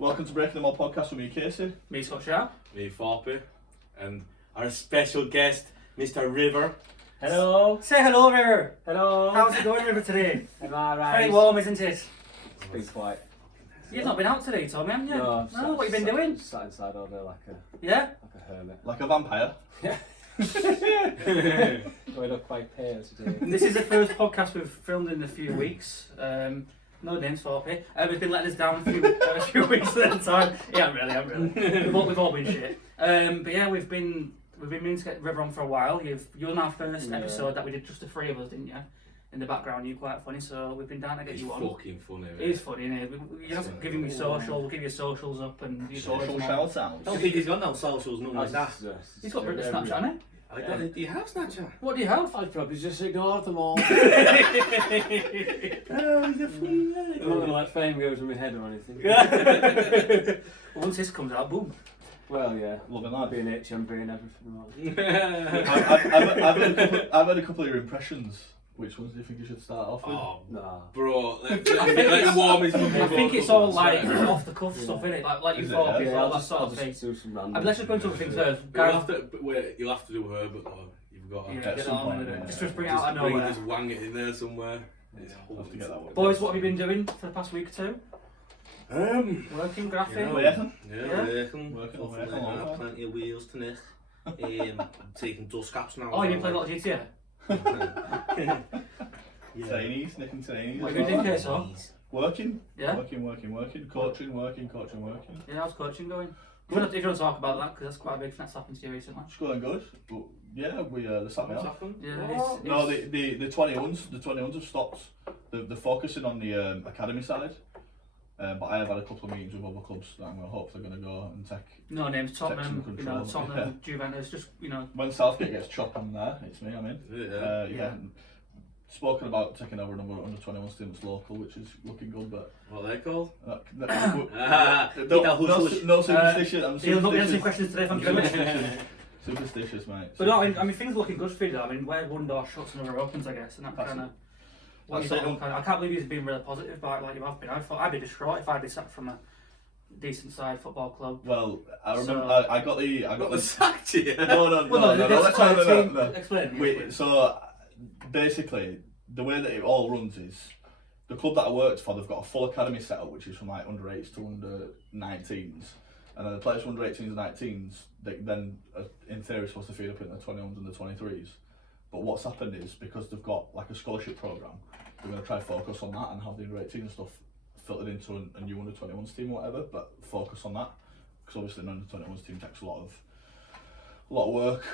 Welcome to Breaking the Mould podcast with me, Casey. Me, Scott Sharp. Me, Forpi, and our special guest, Mr. River. Hello. Say hello, River. Hello. How's it going, River, today? Am I right? Very warm, isn't it? It's been quite. You've not been out today, Tom, haven't you? No, What have you been doing? Sat inside all day like Yeah? a hermit. Like a vampire. Going up quite pale today. This is the first podcast we've filmed in a few weeks. No names for Forpi. We've been letting us down a few weeks at a time. Yeah, really. We've all been shit. But yeah, we've been meaning to get River on for a while. You're on our first episode that we did just the three of us, didn't you? In the background, you're quite funny, so we've been down to get you on. It's fucking funny. It is funny, isn't it? You're not giving me social, we'll give you socials up and you Social shout out. I don't think he's got no socials, nothing like that. He's got British Snapchat, hasn't he? I don't think he has Snapchat. What do you have? I've probably just ignored them all. Oh, he's a funny guy. I'm not gonna let fame go to my head or anything. Once this comes out, boom. Well, yeah. Loving that. Being HMB and everything. I've had a couple of your impressions. Which ones do you think you should start off with? Oh, Nah. bro. Let's warm his fucking I think it's all like vocals. off the cuff stuff, innit? Like you Is it, thought, yeah? all that sort of thing. do some random. Let's just go into other things first. You'll Guys, have to, wait, you'll have to do her, but you've got to yeah, at get some on point, with it. yeah. Just bring it out of bring nowhere. just wang it in there somewhere. I'll have to get that one. Boys, what have you been doing for the past week or two? Working, graphing? Working. Working. Working. Plenty of wheels to knit. Taking dust caps now. Oh, you played a lot of GTA? Trainees, nicking trainees. What have you been doing, so? Working. Yeah? Working. Coaching. Yeah, how's coaching going? If you want to talk about that, because that's quite a big thing that's happened to you recently. It's going good. But yeah, they sat me off. Yeah, No, the 21s have stopped. They're focusing on the academy side. But I have had a couple of meetings with other clubs that I'm hopefully going to go and take. No names, Tottenham, control. Tottenham, Juventus, just, When Southgate gets chopped on there, it's me, I'm in. Yeah. Spoken about taking over another under 21 students local, which is looking good, but What are they called? no superstition. I'm You'll not be answering superstitious. questions today, thank you very much. Superstitious, mate. But no, I mean, things are looking good for you though. I mean, where one door shuts, another opens, I guess, and that kind of. I can't believe you've been really positive about it like you have been. I thought I'd be distraught if I'd be sacked from a decent side football club. Well, I remember I got the sacked you. No. Explain. Wait, so basically, the way that it all runs is the club that I worked for. They've got a full academy set up, which is from like under 8s to under 19s, and then the players from under 18s and 19s, they then in theory are supposed to feed up in the 21s and the 23s. But what's happened is because they've got like a scholarship program, they're going to try to focus on that and have the under 18 stuff filtered into a new under 21s team or whatever. But focus on that because obviously an under 21s team takes a lot of work,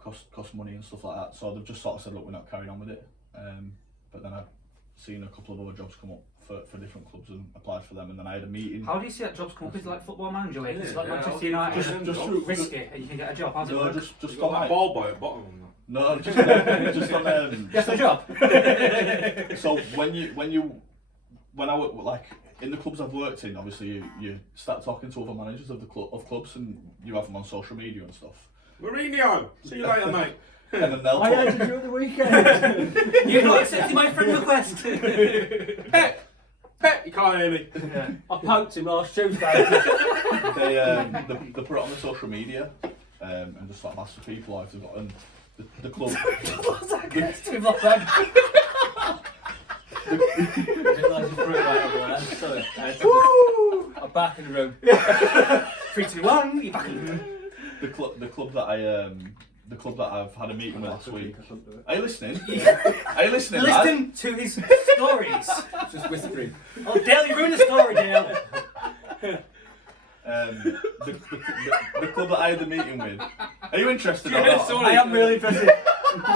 cost money and stuff like that. So they've just sort of said, look, we're not carrying on with it. But then I've seen a couple of other jobs come up for different clubs and applied for them. And then I had a meeting. How do you see that jobs come up? Is it like football manager way? It's like Yeah, Manchester United, just risky, and you can get a job. How's it No, work? just Got on that like, ball boy at bottom. no, just on Yes, the job. So when I work like in the clubs I've worked in, obviously you start talking to other managers of clubs and you have them on social media and stuff. Mourinho, see you later, mate. And then they'll I talk, had to do the weekend. You're not accepting my friend request. Pep, you can't hear me. Yeah. I poked him last Tuesday. they put it on the social media and just sort of ask for people if they've got and the club. We've lost that. I'm back in the room. 3, 2, 1. You're back in the room. The club that I've had a meeting with last week. Are you listening? Are you listening? Listen to his stories. Just whispering. Oh, Dale, you ruined the story, Dale. The club that I had the meeting with. Are you interested or not? I am really interested.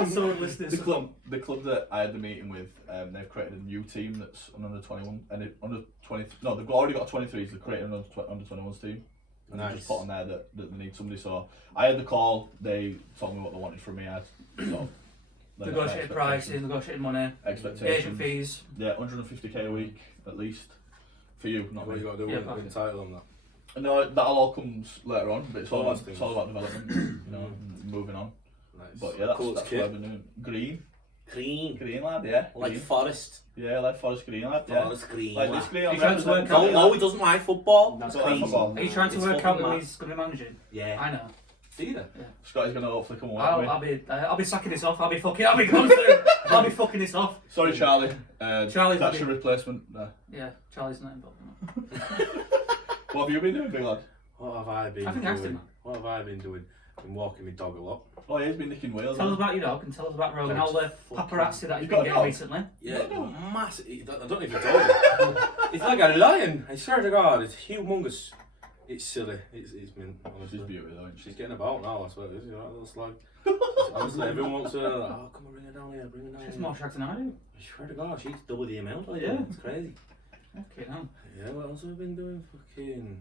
Someone listening. The club that I had the meeting with, they've created a new team that's an under 21 and under 20. No, they've already got 23s. They've created an under 21s team, and Nice. they just put on there that they need somebody. So I had the call. They told me what they wanted from me. I had sort of Negotiated prices, negotiated money, expectations. agent fees. Yeah, 150k a week at least for you, not What me. you got to do Yeah, with the title on that? No, that all comes later on, but it's all Bonus about development, moving on. Nice. But yeah, that's Cool what kit. I've been doing. Green. Green. Green lad, yeah. Like Green. Forest. Yeah, like Forest Green lad, yeah. Forest Green. Like lad. this green. You I'm trying to work representing- No, he doesn't like football. That's Don't like crazy. football. Are you trying to It's work out fucking who mad. he's going to be managing? Yeah. I know. Do you? Scotty's gonna hopefully come away. I'll be sucking this off. I'll be gone soon. I'll be fucking this off. Sorry, Charlie. Charlie's that's not your replacement. No. Yeah, Charlie's not involved. What have you been doing, big lad? What have I been I think I asked doing? him. What have I been doing? Been walking my dog a lot. Oh, yeah, he's been nicking wheels. Tell us hasn't about your dog and tell us about Rogan. All the paparazzi that You you've got been a getting dog? recently. Yeah, massive. I don't know if you told him. It's like a lion. I swear to God, it's humongous. It's silly. It's mint. he? Honestly. She's beautiful, though, isn't she? She's getting about now. That's what it is. You know, it's like honestly, everyone wants to. Like, oh, come on, bring her down here. Bring her down She's here. more shags than I do. I swear to God, she's double the amount. Like, Yeah. it's crazy. Okay, now. Yeah, what else have I been doing? Fucking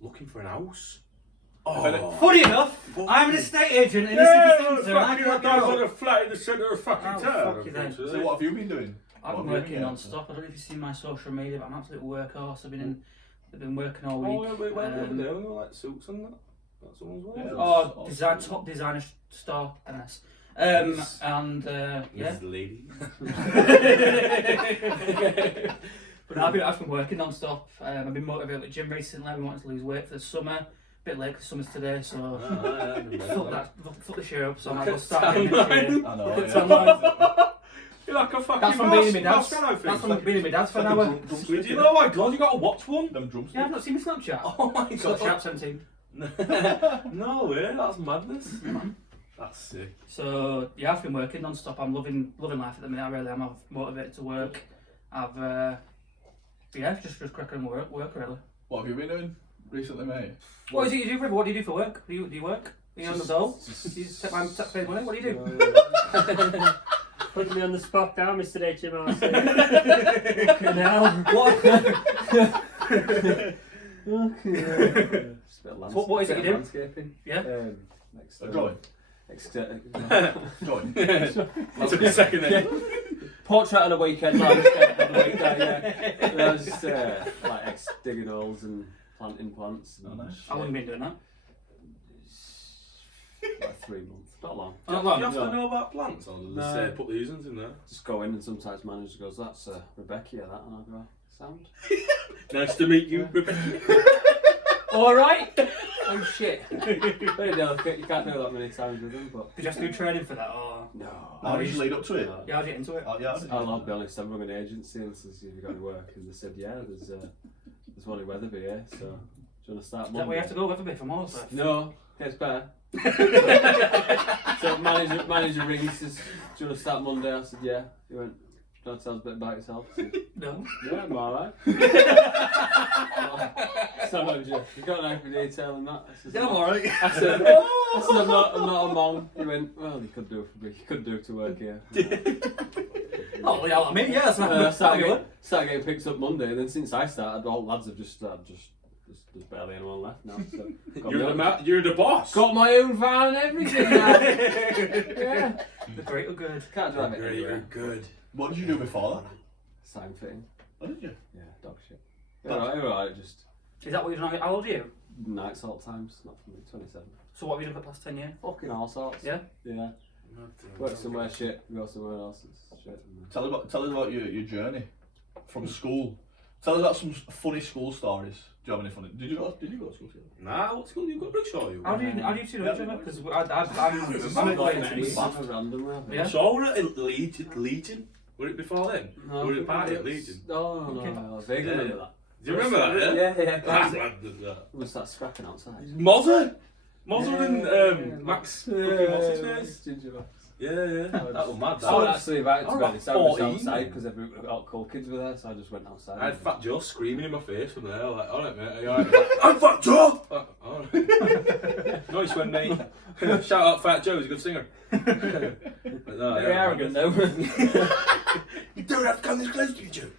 looking for an house. Funny enough, I'm an estate agent in the city centre and I can't get on out. a flat in the centre of fucking Oh, town. fuck you then. So what have you been doing? I've What been have you working been non-stop. I don't know if you've seen my social media, but I'm an absolute workhorse. I've been working all week. Oh, wait, there, like suits and that. That's someone's work. Yeah. Oh, top designer store, NS. And yeah. This lady. But no, I've been working non-stop. I've been motivated with gym recently. I've been wanting to lose weight for the summer. A bit late because summer's today, so fuck the shit up. So I might as well start getting this year. I know, It's yeah. online. You're like a fucking That's from being in my mouse, dad's. mouse, I think. That's from being in my dad's for an hour. Do you know my God, you got to watch one? Them drumsticks. Yeah, I've not seen my Snapchat. Oh my God. Snapchat 17. No way, that's madness. That's sick. So yeah, I've been working non-stop. I'm loving life at the minute. I really am. I'm motivated to work. I've just cracking work really. What have you been doing recently, mate? What is it you do, River? What do you do for work? Do you work? Are you on the dole? Do you take my taxpayers' money? What do you do? Put me on the spot now, Mr. HMRC. Okay, now. What? What is it you do? Landscaping. Yeah. Next, Drawing. Drawing. Took a second then. Portrait on a weekend, landscape on a weekday, yeah. There's like digging holes and planting plants. Oh, nice. How long have you been doing that? Like 3 months. Not long. Not Do long. you have No. to know about plants or just No. put the users in there? Just go in and sometimes manager goes, that's Rebecca, yeah, that, and I go, sound. Nice to meet you, Rebecca. Alright! Oh shit. Very delicate, you can't do that many times with them, but... Did you have to do training for that? Or No. How did you lead up to it? yeah, how'd you get into it? Oh, yeah, how did you- I'll be honest, I'm running an agency and says, have you got any work? And they said, yeah, there's one in Weatherby here, so do you want to start Is that where you have to go, Weatherby, from Allsworth? No, gets better. So manager rings, says, do you want to start Monday? I said, yeah. He went, do you want to tell us a bit about yourself? I said, No. yeah, I'm alright. So manager, you got an eye for detail and that? I said, Yeah, I'm alright. I said, I'm not a mom. He went, well, you could do it for me. You could do it to work here. Oh, yeah, I mean, yeah, that's not I started good. getting picked up Monday, and then since I started, all lads have just there's barely anyone left now. So You're the boss. got my own van and everything now. Yeah, The great or good. can't drive it Great, anywhere. good. What did you do before that? Sign fitting. What did you? Yeah, dog shit. Alright, just Is that what you're doing? How old are you? night salt times, not for me, 27. So what have you done for the past 10 years? Fucking all sorts. Yeah? Yeah. Work somewhere shit, go somewhere else, it's shit. Tell us about your journey from school. Tell us about some funny school stories. Do you have any funny? Did you go to school together? Nah, what school you got? Rickshaw, you? How do you two know each other? Because I'm Not quite many, into some are random, I think. Yeah. So we're at Legion. Were it before then? No, Were it I party at think Legion? No, Okay. I vaguely remember that. Do you remember that? Yeah. That's mad, that. We start scrapping outside. Mozzer and Max. Yeah, Fucking what's his face? Ginger Max. Yeah. That was mad. I was actually invited to I was be about honest. I was 14. outside because all cool kids were there, so I just went outside. I had Fat Joe screaming in my face from there, like, alright mate, are you alright? I'm Fat Joe! Alright. Nice one, mate. Shout out Fat Joe, he's a good singer. But no, Very arrogant though. You don't have to come this close to me, Joe.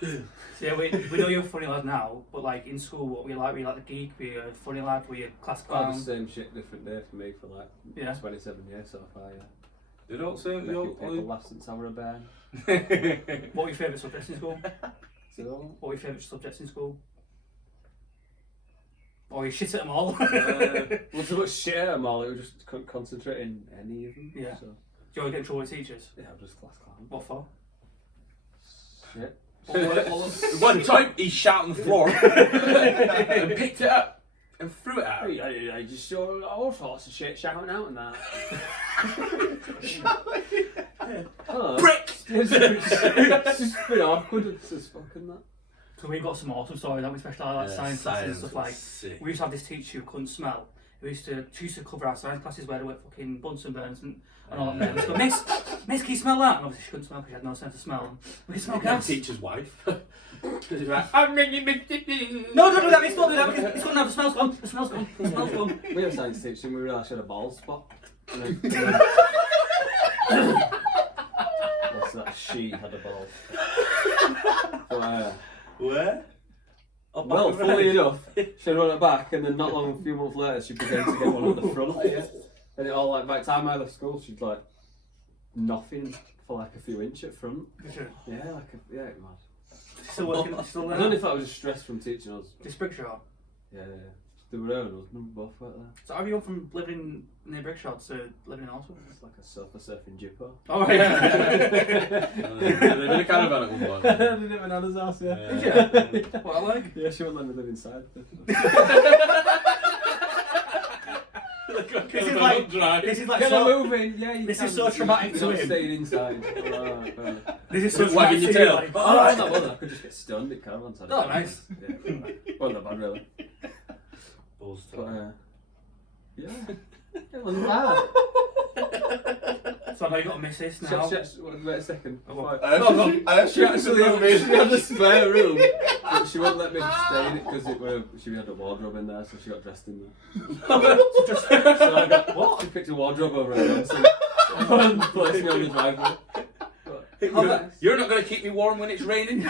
So yeah, we know you're a funny lad now, but like in school, what were you like? Were you like the geek? Were you a funny lad? Were you a class Oh, the clown? same shit, different day for me for like Yeah. 27 years so far, yeah. They don't say Making people laugh since I was a bairn. What were your favourite subjects in school? So, What were your favourite subjects in school? Or you shit at them all? well, so much shit at them all, it was just couldn't concentrate in any of them. Yeah. So, you always get in trouble with teachers? Yeah, I'm just class clown. What for? Shit. One time he shot on the floor and picked it up and threw it out. I just saw all sorts of shit shouting out and that. Brick! It's just been awkward. It's just fucking that. So we've got some awesome stories, haven't we? Especially like science classes and stuff like. Sick. We used to have this teacher who couldn't smell. She used to cover our science classes where there were fucking Bunsen burns and all that. Let's go, Miss, can you smell that? And obviously she couldn't smell because she had no sense of smell. We can smell gas. Teacher's wife. She's like, No, don't do that, Miss, don't do that because it's gone now, the smell's gone. The smell's gone. We had a science teacher and we realised she had a bald spot. And then, what's that? She had a bald spot. But, where? well, funnily enough, she had one at the back, and then not long, a few months later, she began to get one at the front. And it all like by the time I left school, she'd like nothing for like a few inches at front. Yeah, mad. Still working, still I there. don't know if that was just stress from teaching us. This brick shop. Yeah. They were there and us, we both worked there. So have you gone from living near brick shops to living in Oswald? It's like a sofa surfing jippo. Oh yeah. They did a caravan at one point. They did it in Anna's house, yeah. Did you? What I like? Yeah, she wouldn't let me live inside. This is like Can I so, move in? Yeah, you this can. is so traumatic to Not him. staying inside. this is so Wagging your traumatic to you, tail. like, Oh, no, well, I could just get stunned at caravan side. Oh, nice. Yeah, wasn't that bad, really. Balls to But, yeah. It wasn't bad. So I know you got a missus now. Wait a second. Oh, what? I actually She had a spare room, but she wouldn't let me stay in it because she had a wardrobe in there, so she got dressed in there. So I got what? She picked a wardrobe over her and placed me on the driveway. You're not going to keep me warm when it's raining?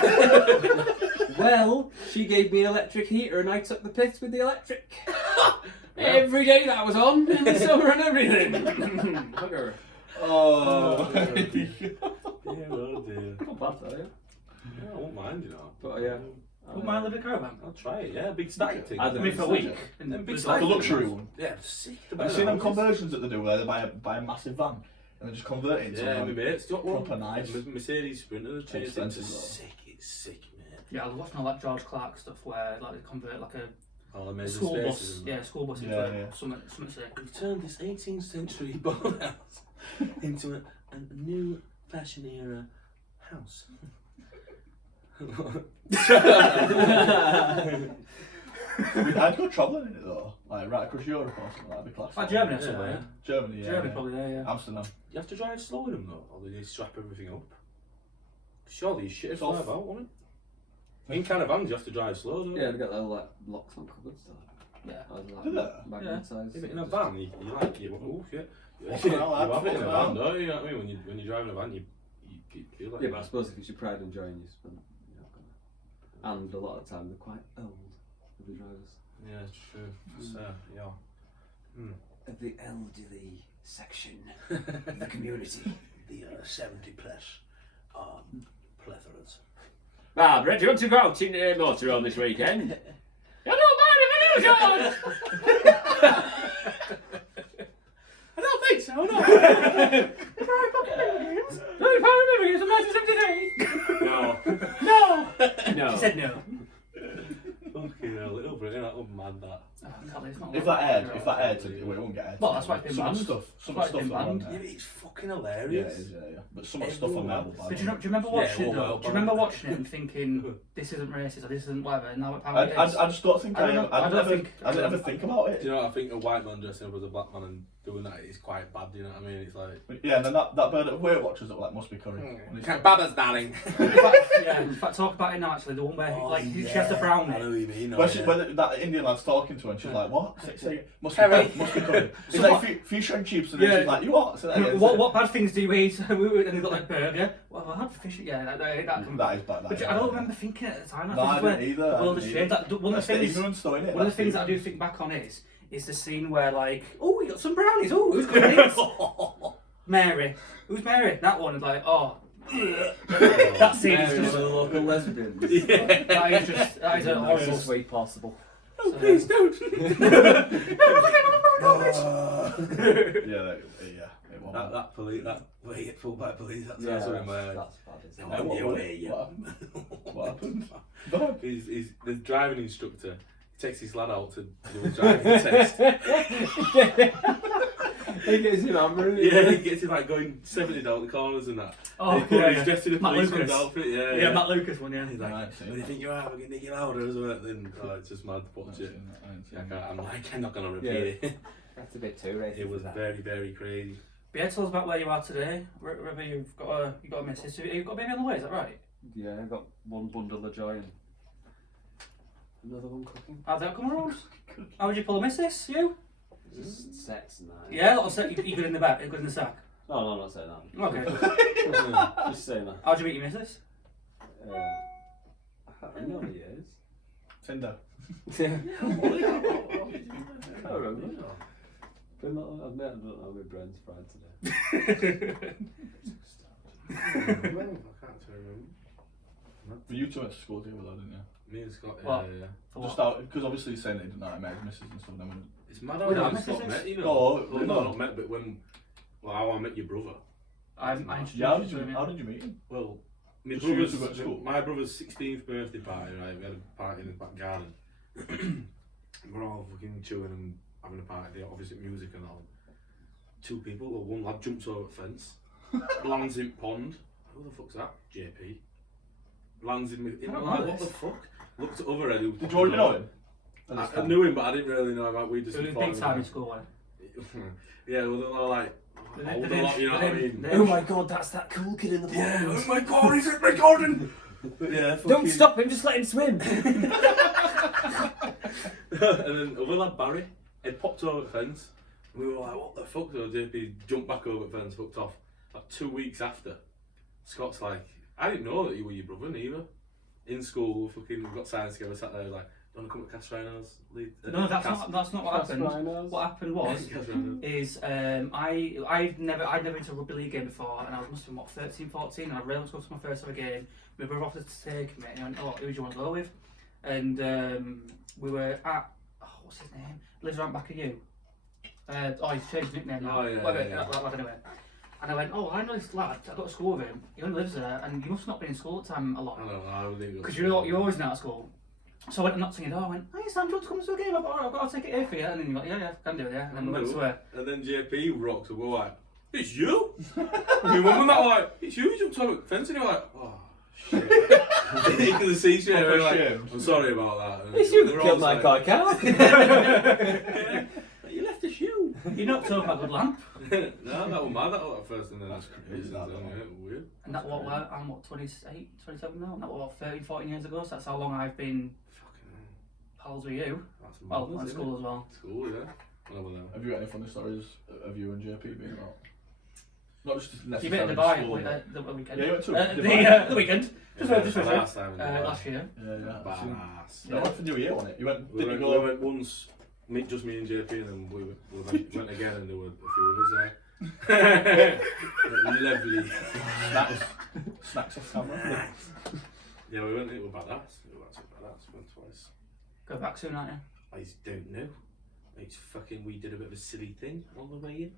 Well, she gave me an electric heater and I took the piss with the electric. Every day that was on in the summer and everything. Bugger. Oh. Yeah, well, dear. Not bad though, yeah. Yeah, I won't mind, you know. But yeah. Wouldn't mind living in a caravan. I'll try it, yeah. Big static thing. I I mean for a week. And then big Like static a luxury one. Yeah, sick. Have you seen them conversions that they do where they buy a massive van and they just convert it into Yeah, my one mates got one. proper nice. Mercedes Sprinter. It's Expensive, sick, mate. Yeah, I was watching all that George Clark stuff where like they convert like a All amazing school bus, spaces and yeah, school bus into Yeah. something sick. We've turned this 18th century boathouse into a new fashion era house. I'd go travelling in it though, like right across Europe or something. That'd be class. Like Germany or Yeah, somewhere. yeah. Germany, yeah. Germany yeah. probably there, yeah. Amsterdam. You have to drive slow in them though, or do you strap everything up? Surely you shit It's fly off. about, won't it? In caravans you have to drive slow, don't you? Yeah, they got their like locks on cupboards though. Yeah. Do they? Magnetised. Yeah, but in a van, you like it. Oh shit! You have Fucking it hell, in a fucking van, hell. don't you? You know what I mean? When you drive in a van, you feel like. Yeah, but I suppose if it's your pride and joy and you spend, and a lot of the time they're quite old, the drivers. Yeah, it's true. So, yeah. Of the elderly section of the community. The 70 plus plethoras. Barbara, do you want to go out in a motorhome this weekend? I don't mind if I do, George! I don't think so, no. No. She said no. Fucking hell, Little Britain, that was mad that. Oh, God, it's not If like that aired, it won't get aired. Well, that's why it's been some banned. stuff. Some That's stuff why it's been that are on banned. Yeah, there. but it's fucking Yeah, hilarious. it is, yeah. But some of the stuff on there will But ban. do you remember Yeah, watching it well, though? well, Do you remember watching it and thinking this isn't racist or this isn't whatever? And now it I apparently is. just don't think I don't know. I don't think- I didn't ever think about Do it. you know what I think? A white man dressing up as a black man and doing that is quite bad, you know what I mean? It's like... Yeah, and then that bird at Weight Watchers that like must be curry. And it's like- Baba's darling. In fact, talk about it now actually. The one where she has the I brownie. know what you mean. When that Indian lad's talking to her and she's like, what? Say, must be Curry. must be curry. It's So like what- fish and chips and then Yeah. she's like, you what? Say that again. What bad things do you eat? And they got like burger. Well, I had fish. Yeah, that That is bad. But I don't remember thinking at the time. No, I That's didn't either. the world I has didn't changed. either. One of That's the the things. ignorance though, innit? One of the things that I do think back on is the scene where like, oh, we got some brownies. Oh, who's got these? Mary. Who's Mary? That one is like, oh. That scene is Mary's just. one of the local lesbians. That is just. That is a horrible. Nicest way possible. Oh, please don't. Yeah, it was. What? That police, that where you get pulled by police, that's Yeah, also in my head. that's bad, isn't No, it? What- you what- way, yeah. What happened? Dog. He's the driving instructor. He takes his lad out to do a driving test. He gets him hammering. Yeah, he gets him like going 70 down the corners and that. Oh, He's dressed in a Matt policeman's Lucas. outfit. Yeah, Yeah, Matt Lucas one, yeah. He's like, Right, so- what do you think you are? We're going to get louder as well. Then it's just mad to watch it. I'm like, I'm not going to repeat it. That's a bit too racist. It was that. very, very crazy. But yeah, tell us about where you are today. River, you've got a missus. You've got a baby on the way, is that right? Yeah, I got one bundle of joy and another one cooking. How'd that come around? How would you pull a missus? You? Just sex and that. Yeah, little set. You good in the back? You good in the sack? No, not saying that. Okay. Just saying that. How'd you meet your missus? I can't remember the years. Tinder. I can't remember. But not, I've met with Brent's friend today. I can't remember. But you two went to school together, though, didn't you? Me and Scott, What? yeah. Just out because obviously he's saying that he didn't know how to make misses and stuff. And then It's mad We how don't I have Scott misses. met, you know. Oh, well, no. not met, but how I met your brother. I introduced yeah, you to him. how did you meet him? Well, my Just you brother's, two go to school? my brother's 16th birthday party, right? We had a party in the back garden. We're all fucking chilling and having a party there, obviously music and all. Two people, well, one lad jumps over the fence, lands in pond. Who the fuck's that? JP. Lands in me. I don't Like, know what the this. fuck? Looked at other end. Did you already know him? I knew him, but I didn't really know him. We just It was thought big him- time in school, one. Yeah, well, they're all like, They- older they- lot, you know what I they- mean? they- Oh my god, that's that cool kid in the pond. Yeah, oh my god, he's at my garden! But yeah, Don't fucking- stop him, just let him swim. And then other lad Barry had popped over the fence. And we were like, what the fuck? So JP jumped back over the fence, fucked off. Like 2 weeks after, Scott's like, I didn't know that you were your brother neither. In school, fucking got signs together, sat there like, do you want to come to Cast Rhinos? No, that's not what happened. What happened was, Cast Rhinos. is I'd never been to a rugby league game before, and I must have been 13, 14, and I really wanted to go to my first ever game. My brother offered to take me, and he went, "Oh, who do you want to go with?" And we were at what's his name? Lives right back of you. He's changed his nickname now. Oh, yeah, Whatever, yeah. like, anyway. And I went, "Oh, I know this lad. I go to school with him. He only lives there, and you must not been in school at the time a lot." I don't know, I don't think it was- Because you're always not at school. So I went and knocked on your door. I went, "Hey Sam, do you want to come to a game? I've got a ticket here for you." And then you went, "Yeah, can do it, yeah." And then we went to her. And then JP rocks and we're like, it's you? My mum and that were like, it's you, you jumped over the fence. And you're like, oh, shit. You can see shit. Proper We're like, shame. I'm sorry about that. And It's you we're that all killed my like, car. You left a shoe. You knocked over my good lamp. No, that was mad. That was at first. And then that's crazy, crazy. that, Yeah, weird. And that what I'm 28, 27 now. And that was what 13, 14 years ago. So that's how long I've been Fucking hell. pals with you. That's Well, madness, at isn't school it? as well. School, yeah. Well, no. Have you got any funny stories of you and JP being out? Not just You necessarily met in Dubai school, but- the weekend. Yeah, you went to the weekend. Just last time. last year. Yeah, yeah. Badass. No, went for New Year, wasn't it? You went, We didn't went, you we go? went once, just me and JP, and then we went again, and there were a few others there. Lovely. Snacks off camera. Yeah, we went. It was badass. We went twice. Go back soon, aren't you? I don't know. It's fucking. We did a bit of a silly thing on the way in.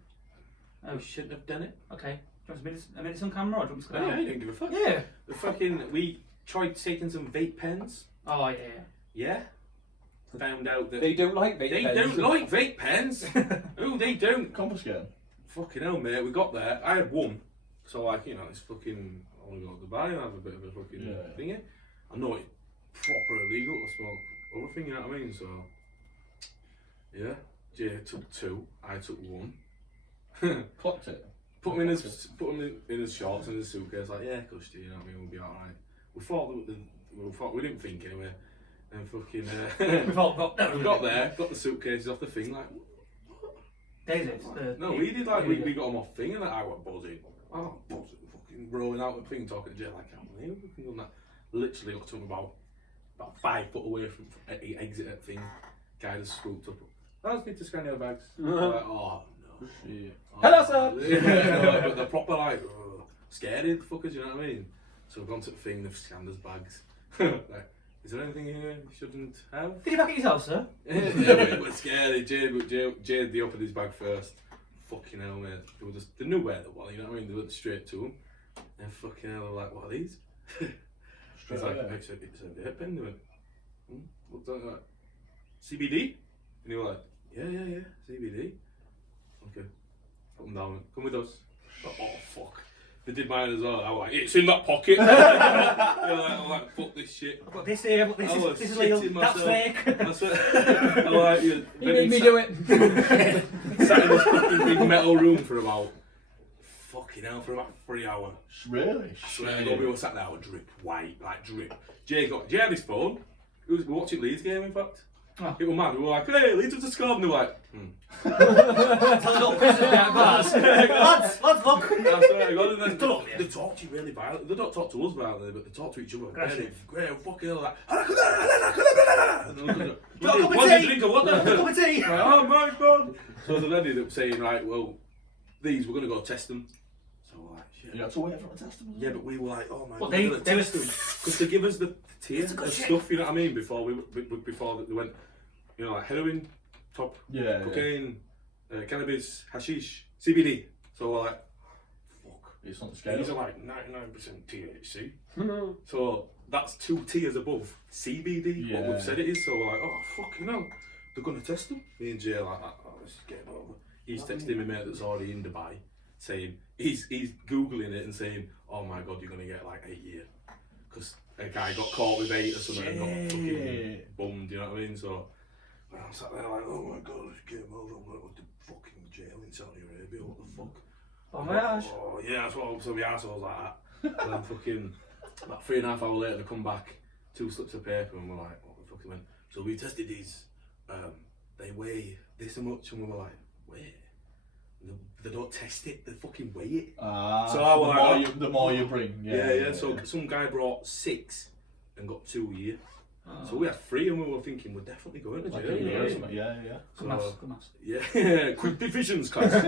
Oh, We shouldn't have done it. okay. Do you want a minute on camera or do you want me to Oh, go yeah, out? I don't give a fuck. Yeah. The fucking. We tried taking some vape pens. Oh, yeah. Yeah. Found out that They don't like vape they pens. don't like vape pens. Oh, they don't. Confiscating. Fucking hell, mate. We got there. I had one. So, like, you know, it's fucking. I want to go to Dubai and have a bit of a fucking Yeah. thingy. I know it's proper illegal to smoke other thing, you know what I mean? So, yeah. Jay took two. I took one. Clocked it. Put him in his shorts and his suitcase. Like, yeah, Gust, you know what I mean? We'll be alright. We thought we didn't think anyway. And fucking. We've all got we got there, got the suitcases off the thing, like. Daisies. No, we did like we got them off thing and I went buzzing. Oh, buzzing, fucking rolling out the thing, talking to Jay like, I can't believe we fucking done that. Literally got to him about 5 foot away from the exit at thing. Guy just swooped up. I just need to scan your bags. Like, oh no. Shit. Hello, sir. Yeah, no, but they're proper like scary fuckers, you know what I mean? So we've gone to the thing, they've scanned us bags. Like, is there anything here we shouldn't have? Did you back it yourself, sir? Yeah, we're scary. Jade, they opened his bag first. fucking hell, mate. They knew where they were, you know what I mean? They went straight to them. And fucking hell, they were like, what are these? He's like, it's a vape pen. They went, what's that like? CBD? And he was like, yeah, CBD. Okay, put them down. Come with us. Like, oh, fuck. They did mine as well. I was like, it's in that pocket. I'm like, fuck this shit. I've got this here, but this is legal. That's fake. That's it. I'm like, You made me do it. Sat in this fucking big metal room for about, fucking hell, for about 3 hours. Really? I swear to God, we all sat there, drip white, like drip. Jay had his phone. We were watching Leeds game, in fact. Oh. It was mad. We were like, hey, Leeds have just scored. And they were like, Tell the little prison behind bars. Lads, look. I swear to God. And then they talk to you really violently. They don't talk to us violently, but they talk to each other. Great, fucking hell, like, Cup of tea. oh my God. So they ended up saying, right, well, we're going to go test them. So we're like, shit. You had to wait for a test. Yeah, but we were like, oh my Well, God, they test them. Because they give us the tier of stuff, you know what I mean, before they went, you know, like heroin, top, cocaine, cannabis, hashish, CBD. So we're like, fuck. It's not scary. These are like 99% THC. So that's 2 tiers above CBD, what we've said it is. So we're like, oh, fucking hell. They're going to test them. Me and Jay are like, oh, this is getting over. He's texting me mate that's already in Dubai, saying, he's Googling it and saying, oh my God, you're going to get like 8 years. Because a guy got caught with 8 or something and got fucking bummed, you know what I mean? So I'm sat there like, oh my God, this game over. I'm going to fucking jail in Saudi Arabia, what the fuck? Oh my gosh. Oh yeah, that's what so we assholes like that. And then fucking about 3.5 hours later they come back, 2 slips of paper and we're like, what the fuck? They went, so we tested these, they weigh this much, and we were like, wait. They don't test it, they fucking weigh it. So the more you bring. Yeah. So some guy brought 6 and got 2 a year. So we had 3 and we were thinking we're definitely going to jail. Like a year or something. Yeah. Good maths. Yeah, quick divisions class.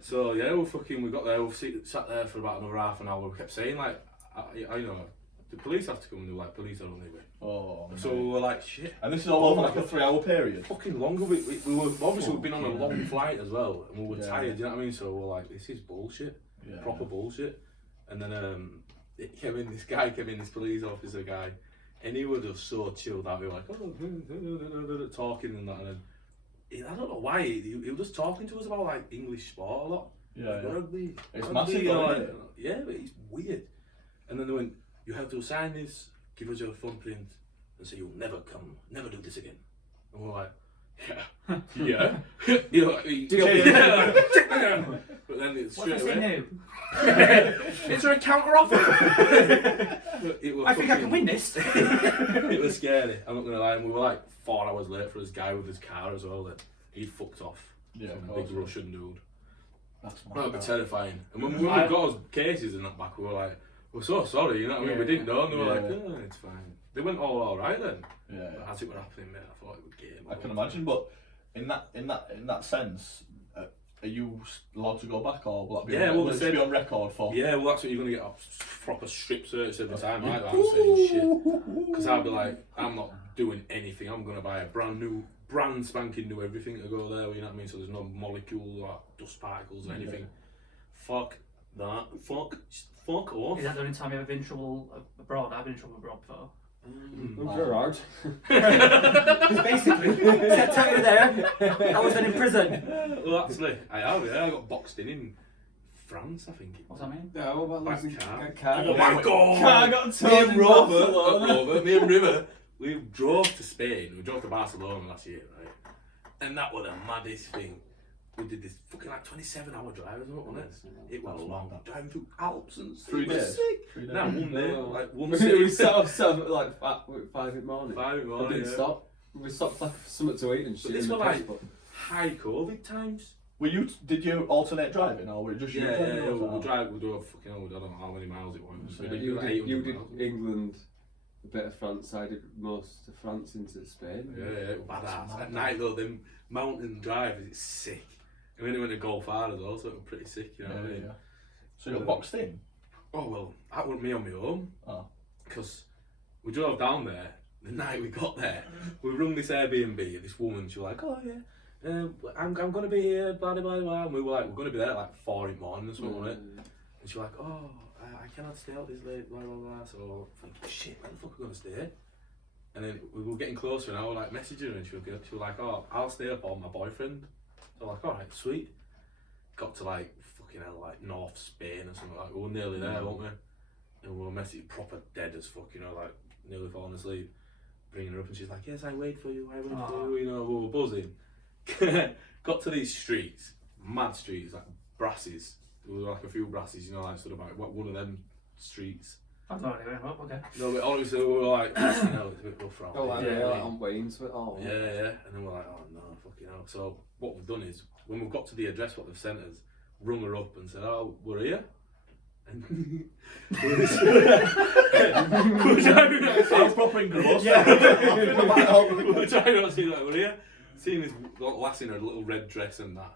So yeah, we got there, we sat there for about another half an hour. We kept saying like, I know, the police have to come and they were like, police are on their way. Oh. So we were like, shit. And this is all over like a 3 hour period. Fucking longer. We were obviously we've been on a long flight as well, and we were tired. You know what I mean? So we're like, this is bullshit. Proper bullshit. And then this police officer guy, and he was just so chilled out. We were like, oh, talking and that. And then, I don't know why he was just talking to us about like English sport a lot. Rugby. It's massive, isn't it? Yeah, but it's weird. And then they went, you have to sign this, give us your thumbprint, and say you'll never do this again. And we're like, yeah. You know, but then it's straight away. New? Is there a counter offer? I think I can win this. It was scary, I'm not gonna lie. And we were like 4 hours late for this guy with his car as well. That he fucked off. Some big Russian dude. That's That would be terrifying. And when we got us cases in that back, we were like, we're so sorry, you know what I mean? We didn't know, and they were like, oh, it's fine. They went all right then. But as it were happening, mate, I thought it would game. I can imagine, but in that sense, are you allowed to go back, or will that be, will it be on record for? Yeah, well, that's what you're going to get a proper strip search every time like that. I'm saying shit. Because I'd be like, I'm not doing anything. I'm going to buy a brand spanking new everything to go there, you know what I mean? So there's no molecule or dust particles or anything. Fuck that. Fuck off. Is that the only time you've ever been in trouble abroad? I've been in trouble abroad before. Gerard. Basically, tell you there, I was then in prison. Well, actually, I have, yeah. I got boxed in France, I think. What's that mean? Yeah, what about losing car? car? Oh my God! Car got Me and Rover, me and River, we drove to Spain. We drove to Barcelona last year, right? And that was the maddest thing. We did this fucking like 27-hour drive, wasn't it? It was long. Driving through Alps and 3 days. No, 1 day. Like one We city. set off at like 5 in the morning. 5 in the morning. I didn't stop. We stopped like for something to eat and shit. But this in the were like passport. high COVID times. Did you alternate driving, or were it just you? Yeah. We'll drive. We'll do a fucking. I don't know how many miles it was. So You did England, a bit of France. I did most of France into Spain. Yeah, badass. At night though, them mountain drives, it's sick. And then it went to Gulf Hard as well, so it was pretty sick, you know what I mean? So you got boxed in? Oh well, that wasn't me on my own. Because we drove down there, the night we got there, we rung this Airbnb and this woman, she was like, oh yeah, I'm going to be here, blah, blah, blah, blah. And we were like, we're going to be there at like 4 in the morning or something, wasn't it? And she was like, oh, I cannot stay out this late, blah, blah, blah. So I was like, shit, where the fuck are we going to stay? And then we were getting closer and I was like messaging her and she was like, oh, I'll stay up on my boyfriend. So I was like, alright, sweet. Got to like, fucking hell, like North Spain or something like, we were nearly there, weren't we? And we were messaging proper dead as fuck, you know, like nearly falling asleep. Bringing her up and she's like, yes, I wait for you, you know, we were buzzing. Got to these streets, mad streets, like brasses. There were like a few brasses, you know, like sort of like one of them streets. I've no idea what, okay. No, but honestly, we were like, you know, it's a bit rough around. Oh, like, here. like on Wayne's. Oh. Yeah, and then we're like, oh no, fucking hell. So what we've done is, when we've got to the address what they've sent us, rung her up and said, oh, we're here. And we're I'm proper engrossed. we're trying not to see like, we're here. Seeing this lass in her little red dress and that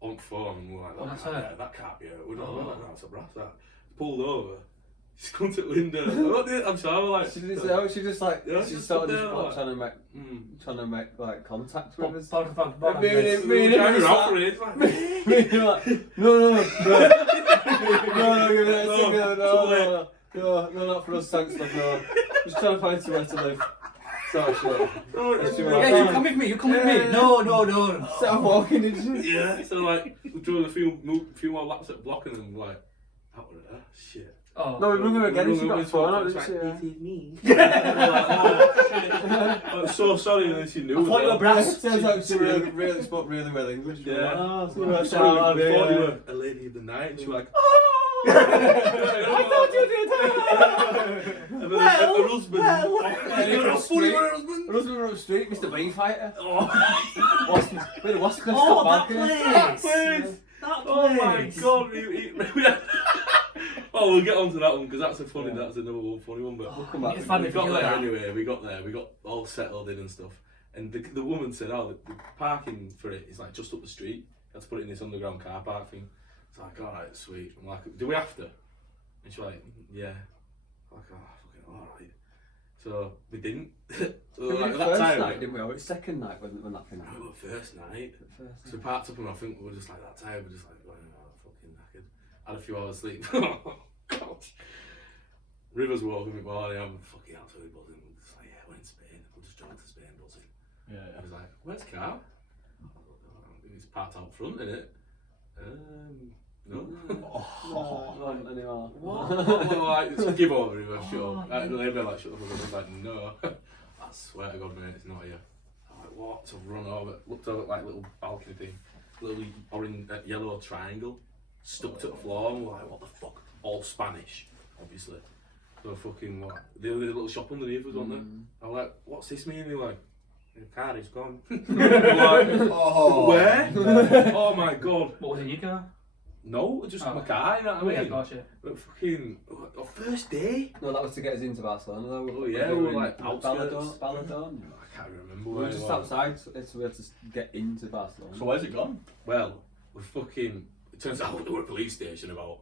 on phone, and we're like, that can't be her. We're not like, no, it's a brass that. Pulled over. She's come to the window. I'm sorry, like She just like yeah, she's just sort of there, just like, trying to make like contact with us. Part of we're driving around for it. It's like, no, not for us, thanks, love, no. Just trying to find somewhere to live. Sorry, shit. Yeah, you come with me, No. Set off walking, did you? yeah, so like, we drove a few more laps at block and then like, out of there, shit. Oh. No, we rung her again and she got a phone out, didn't This she? is me. I'm so sorry that she knew. I thought you were brass. Turns out she really spoke really well English. Yeah. Oh, We thought you were a lady of the night and she was like, oh! I thought you did. And then her husband. You're a funny with her husband. Her husband were up the street, Mr. Bean Fighter. Oh, What's the Oh, that that place! Oh my god! Oh, we'll get on to that one because that's that's another one funny one. But We'll come back. It's to funny. we got there anyway. We got all settled in and stuff. And the woman said, "Oh, the parking for it is like just up the street. You have to put it in this underground car park thing." It's like, all right, sweet. I'm like, "Do we have to?" And she's like, "Yeah." I'm like, oh, fucking all right. So we didn't. So like, the that first time, night, didn't we? Or the second night when that thing I happened. remember first night. First So we parked up and I think we were just like that tired. We're just like, going, oh, fucking knackered. Had a few hours sleep. Oh, God. River's walking me morning. I'm fucking absolutely buzzing. We're just like, yeah, we're in Spain. We'll just drive to Spain buzzing. Yeah. I was like, where's the car? It's parked out front, innit? No. Not anymore. Like, just give over, River, sure. Oh, They'd be like, shut the fuck up. I was like, no. I swear to God, mate, it's not here. I'm like, what? So I've run over, looked over at like little balcony thing, little orange, yellow triangle, stuck to the floor, and we're like, what the fuck? All Spanish, obviously. So fucking what? The other little shop underneath was on there. I was like, what's this mean? They're like, your car is gone. Like, Oh. where? Oh my God. What was in your car? No, just my car, you know what I Oh, mean? yeah, of course, yeah. But fucking, first day? No, that was to get us into Barcelona though. Oh, yeah, we were like outskirts. Balladon. I can't remember We where were it just was. outside, so we had to get into Barcelona. So where's it gone? Well, we fucking, it turns out there were a police station about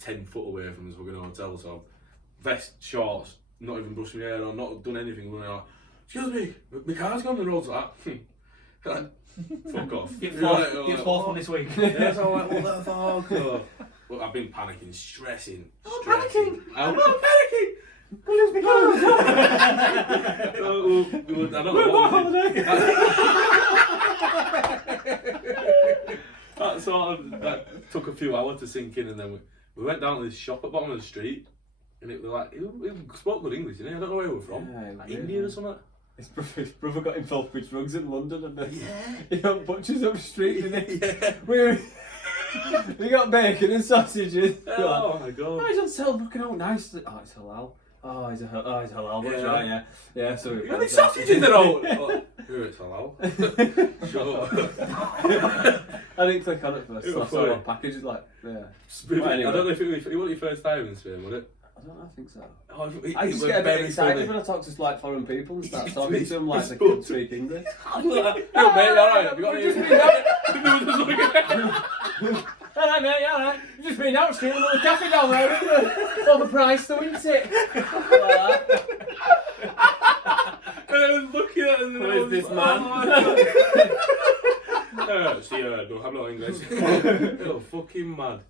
10 foot away from us. We're going to a hotel, so vest, shorts, not even brushing my hair or not done anything. We're like, excuse me, my car's gone, the road's like, like, fuck off. Get You're fourth, like, get fourth one this week. Yeah, so I'm like, what the fuck? Well, I've been panicking, stressing. panicking. I'm not panicking! Where's my car? So, I don't know that sort of, that took a few hours to sink in, and then we went down to this shop at the bottom of the street, and it was like, it spoke good English, you know? I don't know where we were from. Yeah, like yeah. India or something. His brother got involved with drugs in London and then Yeah. he got butchers up the street and Yeah. we got bacon and sausages. Oh my God. Oh, he's on sale, fucking all nice. Oh, it's halal. Oh, he's halal. That's Yeah. right, yeah. Yeah, so You got any sausages at all? Oh, here it's halal. Sure. I didn't click on it first. It So I was saw funny. a package, it's like, yeah. Well, anyway. I don't know if it wasn't your first time in Spain, was it? I don't know, I think so. Oh, I just get a bit excited when I talk to like foreign people and start talking to them like they can speak English. Yo, mate, alright, have you got any? Alright mate, alright. You've just been out street with a cafe down there, overpriced though, isn't it? And I was looking at it and Who I is was this like, man? oh my God. no, I'm not English. It was fucking mad.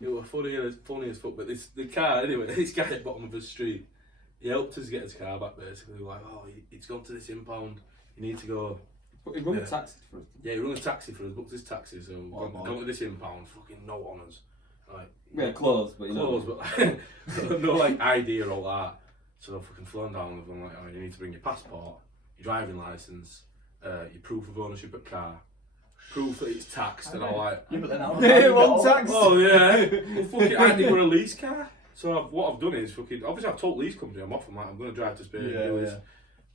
It was funny as fuck. But the car, anyway, this guy at the bottom of the street, he helped us get his car back basically. We were like, oh, it's gone to this impound. You need to go. But he rung a taxi for us. Yeah, he rung a taxi for us, booked his taxi, so gone to this impound, fucking no honours. Like, yeah, clothes, but you know. Clothes, but no like ID or all that. So I've fucking flown down with them, like, oh, you need to bring your passport, your driving licence, your proof of ownership of car, proof that it's taxed, and all like. Yeah, but then tax. Oh yeah. Well, fucking, I think we're a lease car. So what I've done is fucking. Obviously, I've told lease company I'm off. I'm like, I'm going to drive to Spain. Yeah, do this.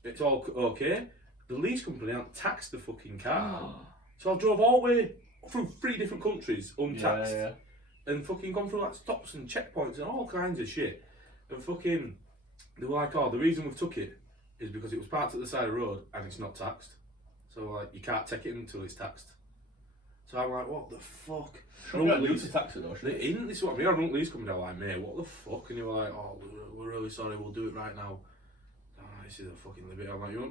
It's all okay. The lease company haven't taxed the fucking car. So I drove all the way through 3 different countries untaxed. Yeah. And fucking gone through like stops and checkpoints and all kinds of shit. And fucking, they were like, oh, the reason we've took it is because it was parked at the side of the road and it's not taxed. So like, you can't take it until it's taxed. So I'm like, what the fuck? Shouldn't lease a taxi though, They didn't, this is what I mean. I don't lease company. I'm like, mate, what the fuck? And they were like, oh, we're really sorry, we'll do it right now. This is a fucking limit. I'm like, you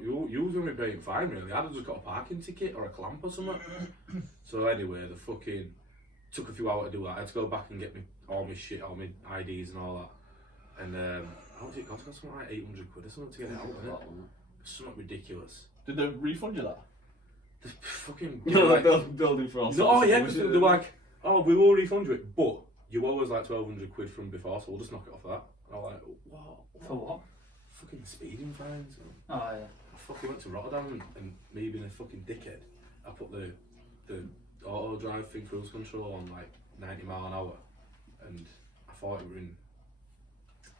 was going to be paying fine, really. I'd have just got a parking ticket or a clamp or something. So anyway, the fucking took a few hours to do that. I had to go back and get all my shit, all my IDs and all that. And how much it cost? It cost something like 800 quid or something to get it out, innit? Something ridiculous. Did they refund you that? The fucking Like, building for all sorts. oh yeah, because they were like, oh, we will refund you it, but you owe us like 1,200 quid from before, so we'll just knock it off that. And I'm like, what? For what? Fucking speeding fines. Oh yeah. I fucking went to Rotterdam and me being a fucking dickhead, I put the auto drive thing cruise control on like 90 mile an hour, and I thought it were in,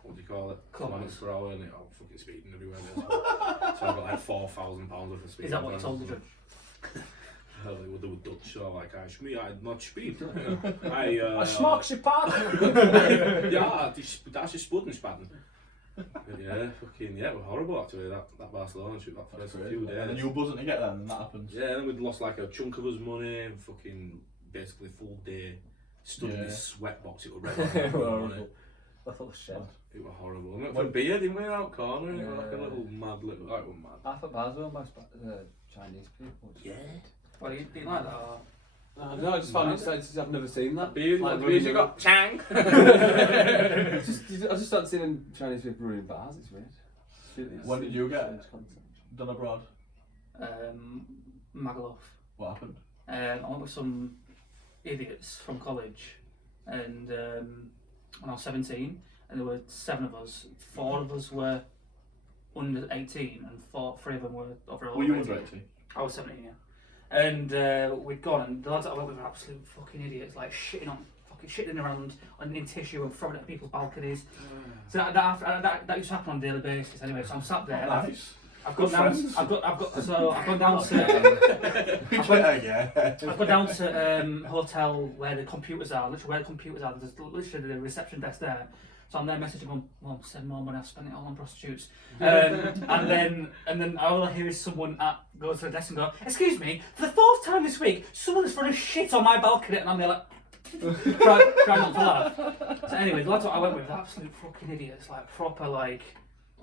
what do you call it? Kilometres per hour, and I was fucking speeding everywhere. So I got like £4,000 worth of speed. Is that what you told the judge? Well, they were Dutch, so like, I not speed. I smaak je paard. Ja, dat is spoedenspatten. Yeah, fucking, yeah, it was horrible actually, that Barcelona trip, that first few days. And then you were buzzing to get there and that happens. Yeah, then we'd lost like a chunk of us money, and fucking basically full day stood in this sweat box, it was red. It Oh shit. was horrible. We went for beer, didn't we, out corner? It was like a little mad little, like, it was mad. I thought bars were owned by Chinese people. Yeah. Well, you didn't like that? Or? No, I just found it exciting. I've never seen that. Beer, Like, the beers you got, Chang! I just started seeing Chinese people running bars. It's weird. When did you get done abroad? Magaluf. What happened? I went with some idiots from college, and when I was 17, and there were 7 of us. 4 of us were under 18, and 3 of them were over. Were you under 18? I was 17, yeah. And we'd gone, and the lads that I went with were absolute fucking idiots, like shitting around in tissue and throwing it at people's balconies. So that used to happen on a daily basis. Anyway, so I'm sat there. Nice. I've gone down to hotel where the computers are. Literally where the computers are. There's literally the reception desk there. So I'm there messaging them, well, send more money, I've spent it all on prostitutes. And then all I hear is someone go to the desk and go, excuse me, for the 4th time this week, someone's thrown a shit on my balcony, and I'm there like, trying not to laugh. So anyway, the lads that I went with were absolute fucking idiots, like proper, like,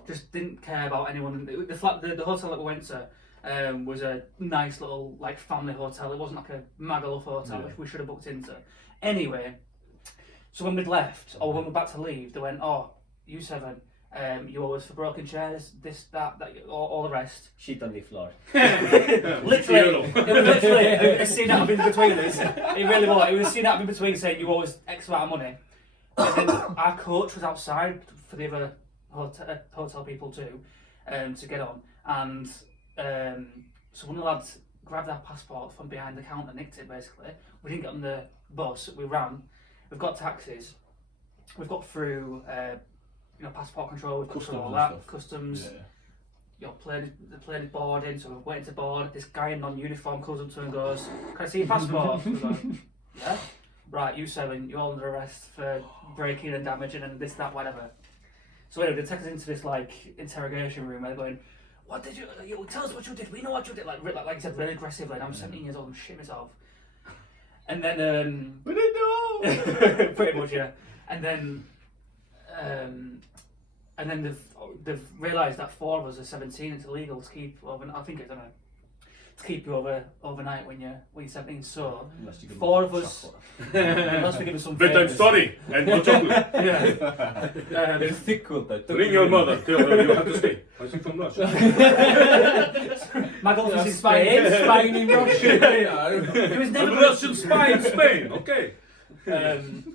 just didn't care about anyone. The hotel that we went to was a nice little, like, family hotel. It wasn't like a Magaluf hotel, which we should have booked into. Anyway, so when we'd left, or when we were about to leave, they went, oh, you 7, you owe us for broken chairs, this, that, all the rest. Shit on the floor. Literally, it was literally a scene out of in between us. It really was. It was a scene out of in between saying you owe us X amount of money. And then our coach was outside for the other hotel people too, to get on. And so one of the lads grabbed our passport from behind the counter, nicked it basically. We didn't get on the bus, we ran. We've got taxis. We've got through, passport control. We've got through all that, customs. Your plane is boarding, so we're waiting to board. This guy in non-uniform comes up to him and goes, "Can I see your passport?" We go, "Yeah." Right, you 7, you're under arrest for breaking and damaging and this, that, whatever. So anyway, they take us into this like interrogation room where they're going, "What did you tell us what you did? We know what you did." Like I said, really aggressively. And I'm 17 years old. I'm shitting myself. And then we didn't know. pretty much, yeah. And then they've realised that 4 of us are 17. It's illegal to keep. Well, I think it's, I don't know. to keep you overnight when you're 17. So Unless you give 4 them of us, chocolate. unless we give us some Bedtime favours. story and no chocolate. Yeah. They're thick with that. Ring your mother, tell her you have to stay. I think from Russia. My girlfriend's in Spain, Spain. Spain in Russia. It was I'm never a Russian spy in Spain, okay.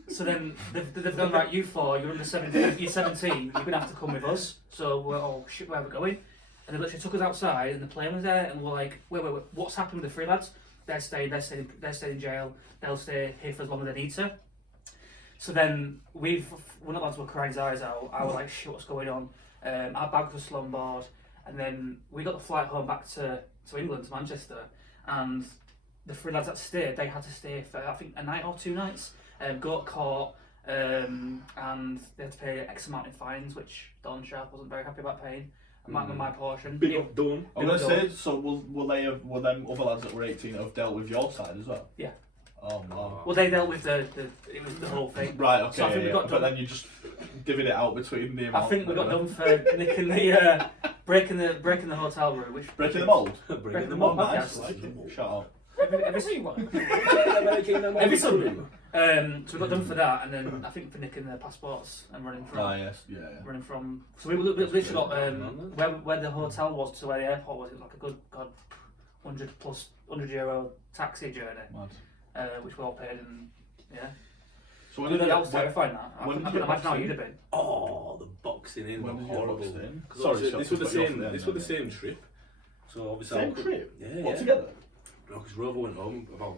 So then they've done right. You 4, you're under 17. You're 17. You're gonna have to come with us. So we're oh shit, where are we going? And they literally took us outside, and the plane was there, and we're like, wait, what's happening with the 3 lads? They're staying in jail. They'll stay here for as long as they need to. So then we're not allowed to look crying his eyes out. I was like, shit, what's going on? Our bags were still on board, and then we got the flight home back to England, to Manchester, and the 3 lads that stayed, they had to stay for I think a night or 2 nights, go to court, and they had to pay X amount in fines, which Don Sharp wasn't very happy about paying. My portion. Big up done. I'm gonna say, so will them other lads that were 18 have dealt with your side as well? Yeah. Oh no. Well, they dealt with it was the whole thing. Right, okay, So I think we got but done. then you just divvied it out between the I amount. think we got done for nicking the breaking the hotel room, which Breaking the mould. Breaking the them mold. up. Nice, Podcast. like it. Shut up. every Sunday. So we got done for that, and then I think for nicking their passports and running from. Ah, yes, yeah. Running from, so we literally got where the hotel was to where the airport was. It was like a good €100 taxi journey, Mad. which we all paid, and yeah. So That was terrifying. That I when can did you imagine how box you'd have been. Oh, the boxing in When was did you horrible. box in? 'Cause Sorry, obviously Scott, this was the to cut you off same. there, This no, was the yeah. same trip. So obviously Same trip? Yeah, All yeah. together? No, because Rover went home about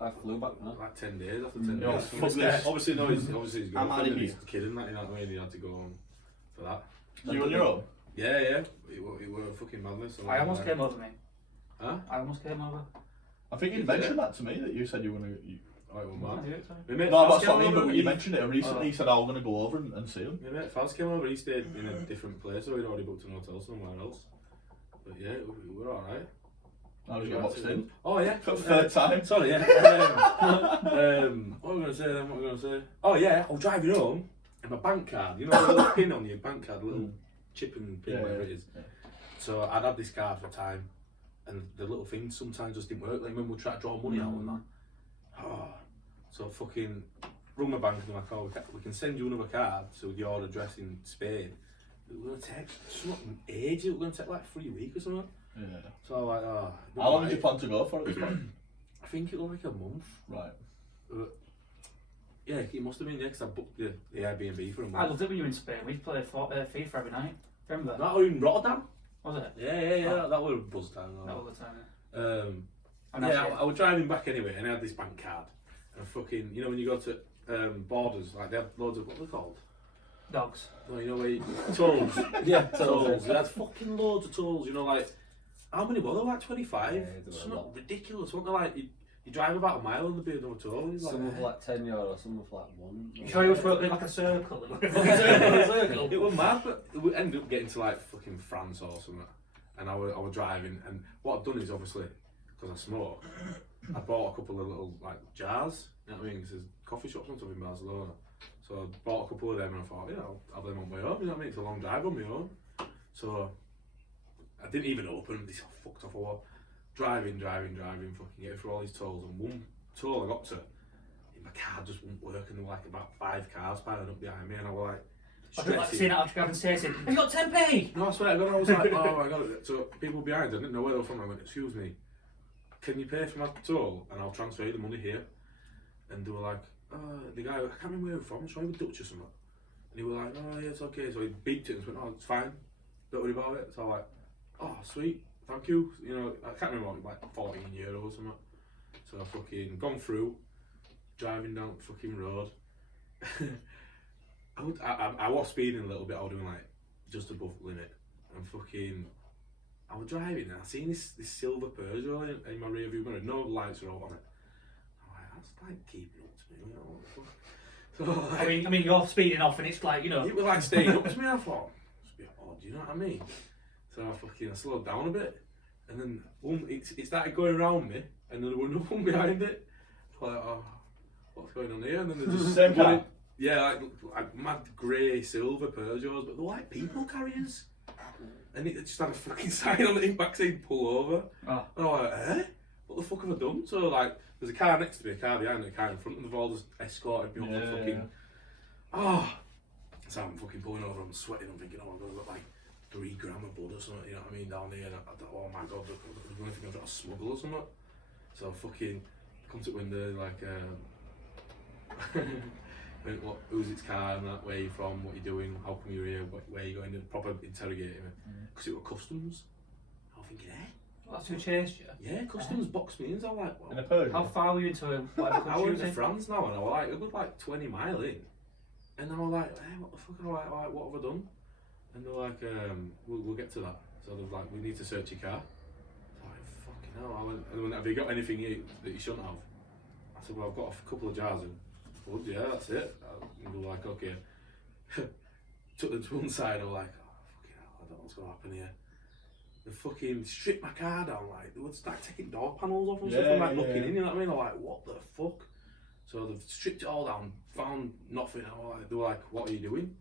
I flew back now. like 10 days after 10 No, days. fuck this. Obviously, no, he's his I'm girlfriend outta and his here. kid and that, you know what I mean? He had to go home for that. You on your own? Yeah, yeah. It were fucking madness. So I almost came over me. Huh? I almost came over. I think you mentioned that to me, that you said you were going to... Oh, it was Oh, mad. do it, sorry. My mate No, Faz that's came what I mean, over but and you mentioned it recently, Oh. he said, I'm going to go over and see him. My mate Faz came over, he stayed in a different place, so he'd already booked an hotel somewhere else. But yeah, we were alright. How did you get boxed in? Oh yeah. For the third time. Sorry, yeah. What were we going to say then? What were we going to say? Oh yeah, I was driving home and my bank card, you know the little pin on your bank card, little chip and pin, Yeah, whatever yeah, it is. yeah. So I'd had this card for time and the little thing sometimes just didn't work. Like when we try to draw money out and that. Oh, so fucking rung my bank and they're like, oh, we can send you another card so with your address in Spain. It was going to take something ages, it was going to take like 3 weeks or something. Yeah. So I was like, oh. How long did you plan to go for at this point? I think it was like a month. Right. Yeah, it must have been, yeah, because I booked the Airbnb for a I month. loved it when you were in Spain. We'd play FIFA every night. Remember that? That was in Rotterdam? Was it? Yeah, that was a buzz time. That all the time. Yeah, I was driving back anyway, and I had this bank card. And fucking, you know, when you go to borders, like they have loads of, what are they called? Dogs. No, you know where you, tolls. Yeah, Tolls. They had fucking loads of tolls, you know, like, how many were there? Like 25? Yeah, there were It's a not lot. ridiculous, weren't they? Like, you drive about a mile and there'll be another toll. You're Some like, of like €10, some of like £1. You sure you was working like a circle? Circle. It was mad, but we ended up getting to like fucking France or something, and I was driving, and what I've done is obviously, because I smoke, I bought a couple of little like jars, you know what I mean, because there's coffee shops and stuff in Barcelona, so I bought a couple of them and I thought, yeah, I'll have them on my own, you know what I mean, it's a long drive on my own, so I didn't even open them, this fucked off a lot, driving, fucking getting through all these tolls, and one toll I got to, my car just wouldn't work, and there were like about 5 cars piling up behind me, and I was like, I don't like seeing it after having station. Have you got 10p? no, I swear to God, I was like, oh my God. So people behind, I didn't know where they were from. I went, excuse me, can you pay for my toll and I'll transfer you the money here? And they were like, the guy, I can't remember where he was from, I'm sure he was Dutch or something. And he was like, oh yeah, it's okay. So he beeped it and went, oh, it's fine, don't worry about it. So I was like, oh, sweet, thank you. You know, I can't remember what, like €14 or something. So I fucking gone through, driving down the fucking road. I was speeding a little bit, I was doing like just above limit, and fucking, I was driving and I seen this silver Peugeot in my rear view mirror, no lights are out on it. I'm like, that's like keeping up to me, you know, what the fuck? So, like, I mean, you're speeding off and it's like, you know. it was like staying up to me, I thought, it's a bit odd, you know what I mean? So I slowed down a bit, and then it started going around me, and then there was another one behind it. Like, oh, what's going on here? And then there's just Same car? yeah, like mad grey silver Peugeots, but they're like people carriers. and it just had a fucking sign on the back saying pull over. Oh. And I'm like, eh? What the fuck have I done? So like, there's a car next to me, a car behind me, a car in front, and they've all just escorted me up the fucking. Oh. So I'm fucking pulling over, I'm sweating, I'm thinking, oh my god, I've got like 3 grams of blood or something, you know what I mean, down here, and I thought, oh my god, I don't think I've got to smuggle or something. So I fucking come to the window, like, who's its car and that, where you from, what you doing, how come you're here, where you going, and proper interrogating me. Because it were customs. I was thinking, eh? That's who chased you? Yeah, customs boxed me in, so I was like, well, In a Persian? How far were you into whatever I country you went was to in? France now, and I was like, a good like 20 mile in. And I was like, hey, what the fuck? And I was like, what have I done? And they're like, we'll get to that. So they're like, we need to search your car. I was like, fucking hell. I went, and have you got anything that you shouldn't have? I said, well, I've got a couple of jars of blood, yeah, that's it. And they were like, okay. Took them to one side, I was like, oh, fucking hell, I don't know what's going to happen here. They fucking stripped my car down, like, they would start taking door panels off and stuff, and like looking in, you know what I mean? I'm like, what the fuck? So they've stripped it all down, found nothing. They were like, what are you doing?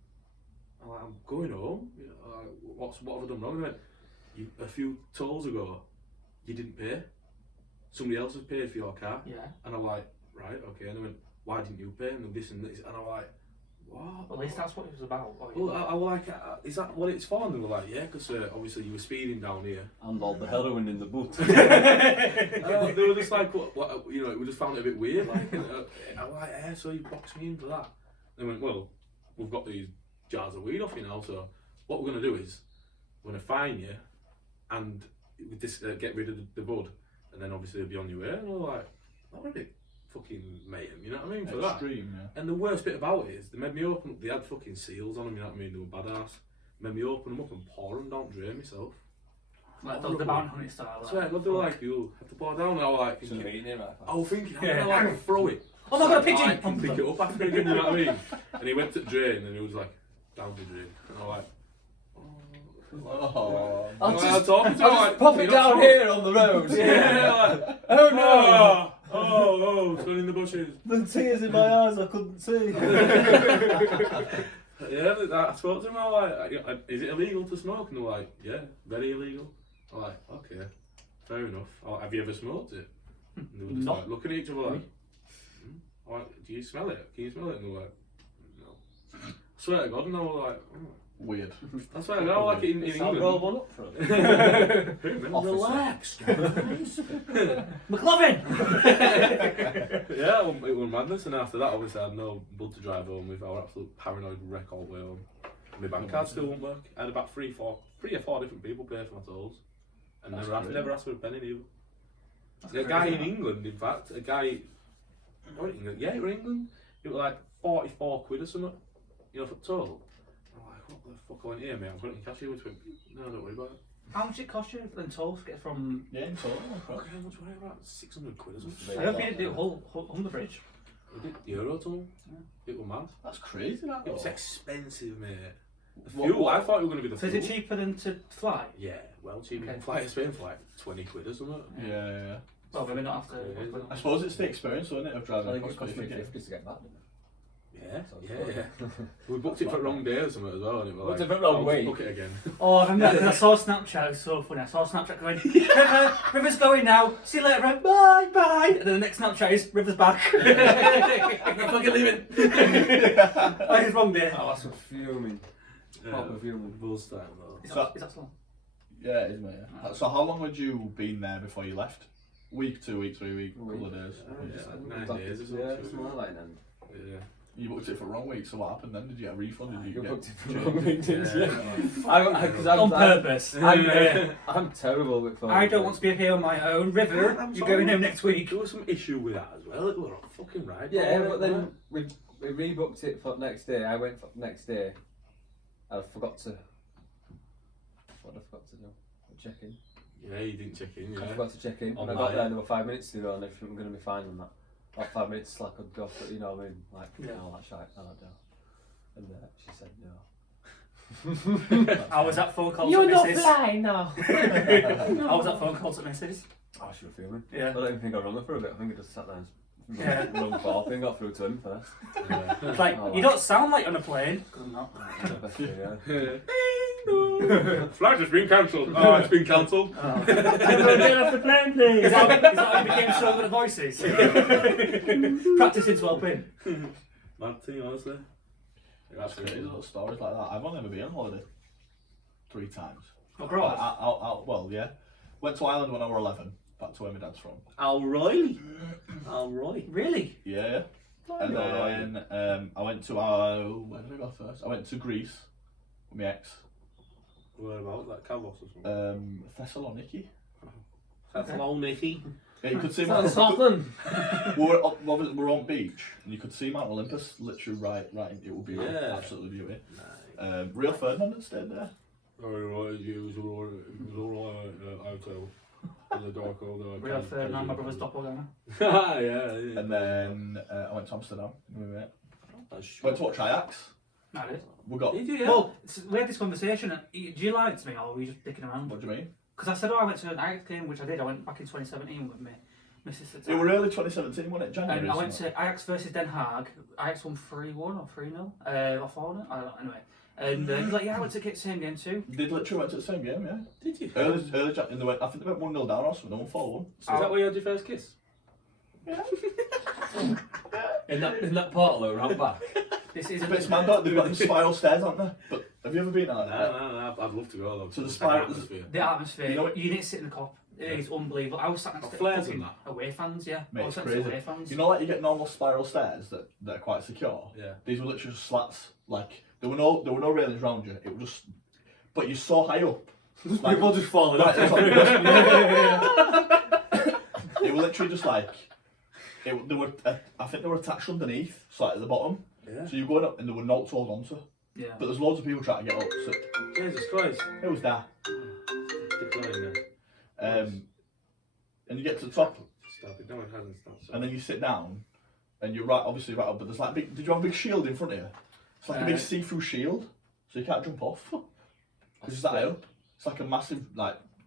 I'm like, I'm going home. You know, like, what have I done wrong? And they went, a few tolls ago, you didn't pay. Somebody else has paid for your car. Yeah. And I'm like, right, okay. And they went, why didn't you pay? And this and this. And I'm like, what? Well, at least that's what it was about. Well, I was like, is that what it's for? And they were like, yeah, because obviously you were speeding down here. And all the heroin in the boot. They were just like, what, you know, we just found it a bit weird. Like, and, I was like, yeah, so you boxed me in for that. They went, well, we've got these jars of weed off you now, so what we're going to do is, we're going to fine you and with this, get rid of the bud, and then obviously it'll be on your way. And we're like, that would be fucking mayhem, you know what I mean? For Extreme, that. yeah. And the worst bit about it is, they made me open, they had fucking seals on them, you know what I mean? They were badass. Made me open them up and pour them down, drain myself. Like the bounty hunting style. So I they were like, you have to pour it down, and I was like, thinking, I was thinking, I'm Yeah. gonna like throw it. Oh my god, a pigeon! I can pick it up after again, you know what I mean? And he went to the drain, and he was like, down the drain. And I was like, Oh. I'll I'll just pop it down here on the road. Yeah, like, Oh no! oh, it's gone in the bushes. The tears in my eyes I couldn't see. Yeah, I spoke to him, I was like, is it illegal to smoke? And they're like, yeah, very illegal. I'm like, okay, fair enough. Have you ever smoked it? And they were just like looking at each other like, I'm like, do you smell it? Can you smell it? And they're like, no. I swear to God, and I was like, oh. Weird. That's why I don't like it in England. roll one up for it. Relax, guys. McLovin! Yeah, it was madness, and after that, obviously, I had no blood to drive home with. I was absolute paranoid wreck all the way home. My bank card still won't work. I had about three or four different people pay for my tolls, and never asked for a penny either. A guy in England, in fact, yeah, it was England. It was like 44 quid or something, you know, for toll. What the fuck, I went here, mate, I'm putting cash here with him. No, don't worry about it. How much it cost you in tolls to get from... Yeah, in total. Okay, how much were they? About 600 quid or something. I hope you didn't do Humber Bridge. We did Euro toll. It was mad. That's crazy, that. It was expensive, mate. The What- fuel, I thought it was going to be the So fuel. is it cheaper than to fly? Yeah, well cheaper. You Okay. can fly to Spain for like 20 quid or something. Yeah. Well, maybe not after... Yeah. I suppose it's the experience, isn't it, of I driving think a it cost me cost 50 to get back, didn't it? Yeah. We booked it for the wrong day or something as well, and it was Booked like, it for the wrong I'll week. book it again. Oh, I remember, 'cause I saw Snapchat, it was so funny. I saw Snapchat going, River's going now, see you later, River, bye, bye. And then the next Snapchat is, River's back. I'm fucking leaving. Oh, it's wrong day. Oh, that's fuming. Proper fuming. Buzz time though. Is that so long? Yeah, it is, mate. So how long had you been there before you left? Week, 2 weeks, 3 weeks, couple of days? Yeah, 9 days or something. Yeah, something like that. Yeah. You booked it for wrong week, so what happened then? Did you get a refund? Did you get booked it for the wrong week, didn't you? Yeah. On purpose. I'm terrible with phones. I don't want to be here on my own. River, you're going home next week. There was some issue with that as well. It was a fucking ride. Yeah, but then we rebooked it for next day. I went for next day. I forgot to. What did I forgot to do? Check in. Yeah, you didn't check in. I Yeah. forgot to check in. And I Online. got there and there were 5 minutes to go, and everything was going to be fine on that. Like 5 minutes till I could go for, you know what I mean? Like, all that shite, I don't know. And she said no. I was that phone call You're to not Mrs. flying now. I was that phone call to Mrs. Oh, she was fuming. Yeah. I don't even think I rung her for a bit. I think I just sat there and Yeah. rung Forpi and got through to him first. Yeah. It's like, Oh, you don't sound like on a plane. Because I'm not. Best thing, yeah. Yeah. Flight has been cancelled. Oh, it's been cancelled. Oh. Get off the plane, please. Is that how you became so good at voices? Practicing swelping. Mad thing, honestly. That's crazy little stories like that. I've only ever been on holiday 3 times. Abroad? Well, yeah. Went to Ireland when I was 11, back to where my dad's from. Alright. Really? Yeah. And then I went to, where did I go first? I went to Greece with my ex. Where about? Like Kavos or something? Thessaloniki. Thessaloniki. Yeah, you could see That's Scotland. we're on beach, and you could see Mount Olympus literally right. It would be absolutely beautiful. Nice. Real Ferdinand stayed there. Alright, it was alright hotel. In the dark all day. Real Ferdinand, my brother's doppelganger. yeah. And then I went to Amsterdam. That's Went to watch Ajax. No, I did. We got. Did you? Yeah. Well, we had this conversation. Do you lie to me, or were you just dicking around? What do you mean? Because I said, I went to an Ajax game, which I did. I went back in 2017 with my sister. It was early 2017, wasn't it? January. And I went to Ajax versus Den Haag. Ajax won 3-1 or 3-0 or 4-0. I don't know. Anyway. And he's like, yeah, I went to get the same game too. Did literally went to the same game, yeah. Did you? Early and they went. I think they went 1-0 down or something. They won 4-1. Is that where you had your first kiss? Yeah. In that portal around back. This is But it's mad though. They've got them spiral stairs, aren't they? But have you ever been out there? No, I'd love to go though. So the It's spiral- like atmosphere. the atmosphere. You know what- You need to sit in the cop. It is unbelievable. I was sat next Got to flares fucking and that? away fans, yeah. Mate, I was it's sat next to crazy. away fans. You know, like you get normal spiral stairs that are quite secure. Yeah. These were literally just slats. Like there were no railings around you. It was just, but you're so high up. Like, People just falling right, off. it's like- It were literally just like, I think they were attached underneath, so like at the bottom. Yeah. So you're going up and there were notes hold onto. Yeah. But there's loads of people trying to get up. So Jesus Christ. it was that. Decline And you get to the top, Stop it. No, it hasn't stopped. and then you sit down, and you're obviously right up. But there's like big. Did you have a big shield in front of you? It's like a big see-through shield, so you can't jump off. Because it's that high up. It's like a massive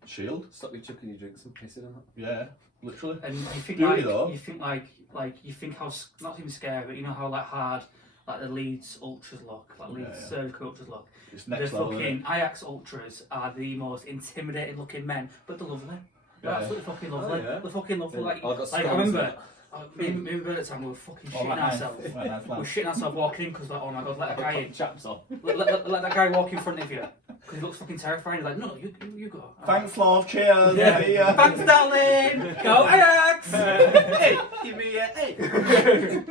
shield. Stop you chucking your drinks and pissing on it. Yeah, literally. And you think Beauty, like though. you think how not even scary, but you know how like hard like the Leeds ultras look, like Leeds Yeah. surgical ultras look. It's The next level. fucking Ajax ultras are the most intimidating looking men, but they're lovely. They're Yeah. absolutely fucking lovely. yeah. They're fucking lovely. Yeah. Like I got I scones remember. Me and Bert at the time we were fucking shitting ourselves. We were shitting ourselves walking in because like, oh my god, let a guy in. Chaps on. Let that guy walk in front of you because he looks fucking terrifying. He's like, no, you go. Thanks, love. Cheers. Yeah. See ya. Thanks, darling. Go Ajax. Hey, give me a hey.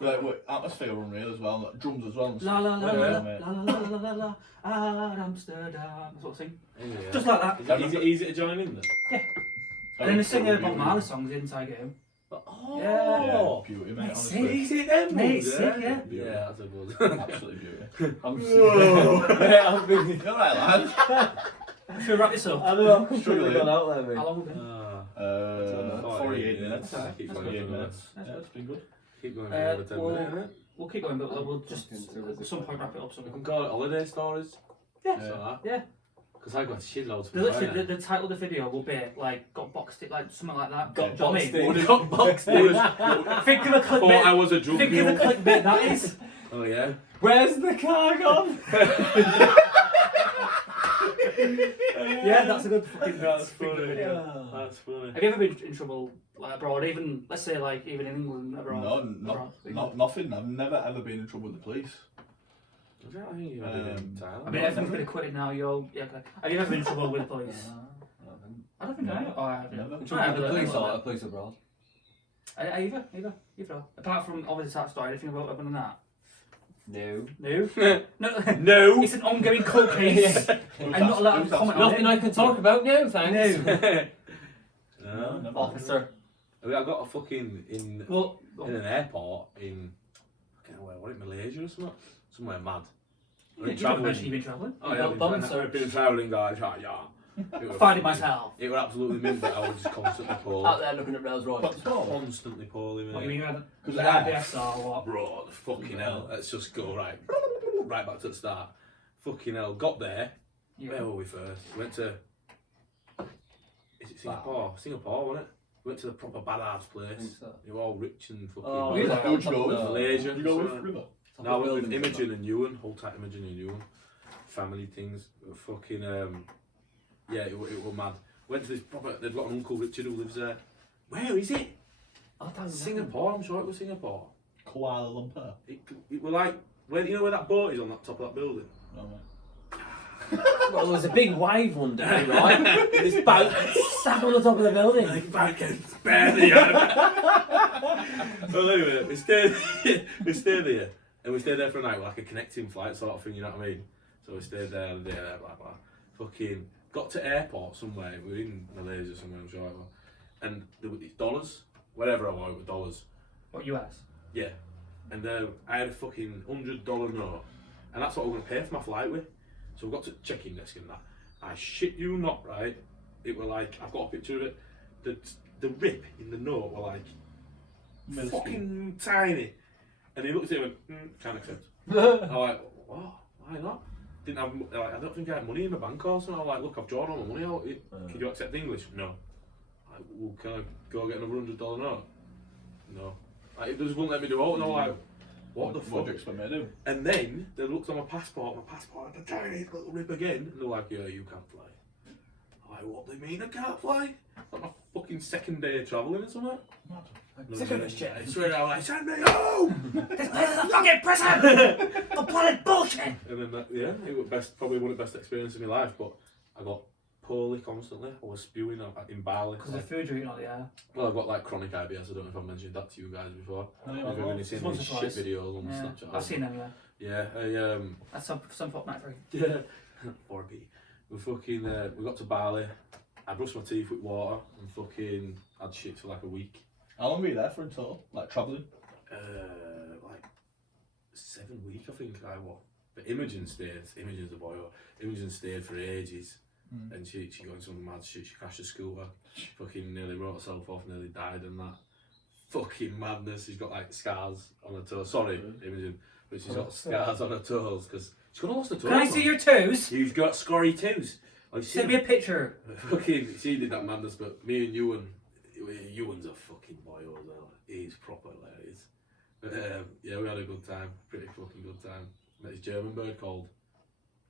Like, atmosphere unreal as well. Like, drums as well. And La la la stuff. la Yeah, la mate. la la la la la Amsterdam. That's what I sing. Yeah. Just like that. Is it easy to join in then? Yeah. And then they sing Bob Marley songs the entire game. Oh. Yeah, beauty, mate. It's Honestly. Is it them? Mate, ones, sick, yeah. Yeah, that's a buzz. Absolutely beauty. I'm yeah, I've been. You alright, lad? Should we wrap this up? I know. I'm Struggling. gone out there, mate. How long have we been? 48 minutes. That's alright. 48 minutes. That's Yeah, good. it's been good. Keep going for over 10 well, minutes, innit? We'll keep going, but we'll just at some point wrap it up. We can Something. call it holiday stories. Yeah. Yeah. Because I got shitloads The, from literally, Friday. the title of the video will be like got boxed it, like something like that. Got Do you know what I boxed mean? in. Got boxed in. Think of a Thought clickbait. I was a drug Think of mule. the clickbait that is. Oh yeah? Where's the car gone? Yeah, that's a good fucking. That's good funny. video. That's funny. Have you ever been in trouble like abroad? Even let's say like even in England abroad. No, nothing. I've never ever been in trouble with the police. Is that how you had it in Thailand? I mean, everything's been acquitted now. You're yeah. Okay. Have you ever been in trouble with the police? I don't think I have. Oh, I have. Never. I have The police a little or bit. the police abroad? Either. Apart from obviously that story, anything about other than that? No. No. No. No! It's an ongoing court case. I'm not allowed to comment on Nothing it. I can talk about now, thanks. No. Never. Officer. I got a fucking in Well, an airport in I don't know where, Malaysia or something? Somewhere mad. I've been you've travelling. been travelling. Oh yeah, I've been travelling, guys. Yeah. I find it myself. It was absolutely mint that I was just constantly poorly. Out there looking at Rails Royce. Constantly poorly, mate. What you mean? Because Because of of IBS or what? Bro, the fucking hell. Let's just go right back to the start. Fucking hell. Got there. Where were we first? Went to. Is it Singapore? Singapore, wasn't it? Went to the proper badass place. so. They were all rich and fucking. Oh, Who'd yeah. you go with? Malaysia. You go with River? No, I went with Imogen and Ewan. Hold tight, Imogen and Ewan. family things. Fucking yeah, it was mad. Went to this proper. They've got an uncle Richard who lives there. Where is it? Oh, that's Singapore. I'm sure it was Singapore. Kuala Lumpur. It was like where you know where that boat is on that top of that building. Oh, right. Well, there was a big wave one day, right? This boat sat on the top of the building. Barely. Well, anyway, we stayed there, and we stayed there for a night, like a connecting flight sort of thing. You know what I mean? So we stayed there, blah blah. Fucking got to airport somewhere. We were in Malaysia somewhere, I'm sure it was. And there were these dollars, wherever I was, it was dollars. What, US? Yeah. And I had a fucking $100 note, and that's what we were gonna pay for my flight with. So we got to the check-in desk and that. I shit you not, right? It were like, I've got a picture of it. The rip in the note were like fucking tiny. And he looked at it and went, can't accept. I was like, what? Why not? Didn't have, like, I don't think I had money in my bank or something. I was like, look, I've drawn all my money out. Can you accept English? No. Like, well, can I go get another $100 note? No. Like, it just wouldn't let me do it. And I was like, what the fuck? What do you expect me to do? And then they looked at my passport had a tiny little rip again, and they're like, yeah, you can't fly. I'm like, what do they mean I can't fly? Like my fucking second day of travelling or something. Sick of this shit. I swear I was like, send me home! This place is a fucking prison! For bloody bullshit! And then yeah, it was probably one of the best experiences of my life, but I got poorly constantly. I was spewing in Bali. Because the food you're eating out the air. Well, I've got like chronic IBS. I don't know if I've mentioned that to you guys before. No, you If haven't. you've only seen Once these or shit twice. videos on Yeah. Snapchat. I've seen them, yeah. Yeah, That's some fortnight free. yeah. Forpi. We fucking we got to Bali. I brushed my teeth with water and fucking had shit for like a week. How long were you there for in total? Like travelling? Like 7 weeks I think I was. But Imogen stayed. Imogen's the boy. Imogen stayed for ages. And she got into some mad shit. She crashed a scooter. Fucking nearly wrote herself off. Nearly died and that. Fucking madness. She's got like scars on her toes. Sorry, Imogen, but she's got scars on her toes because she's got lost her toes. Can I see your toes? You've got scorry toes. Like, Send me a picture. Fucking, she did that madness, but me and Ewan's a fucking boy as well. He's proper hilarious. But yeah, we had a good time. Pretty fucking good time. Met this German bird called.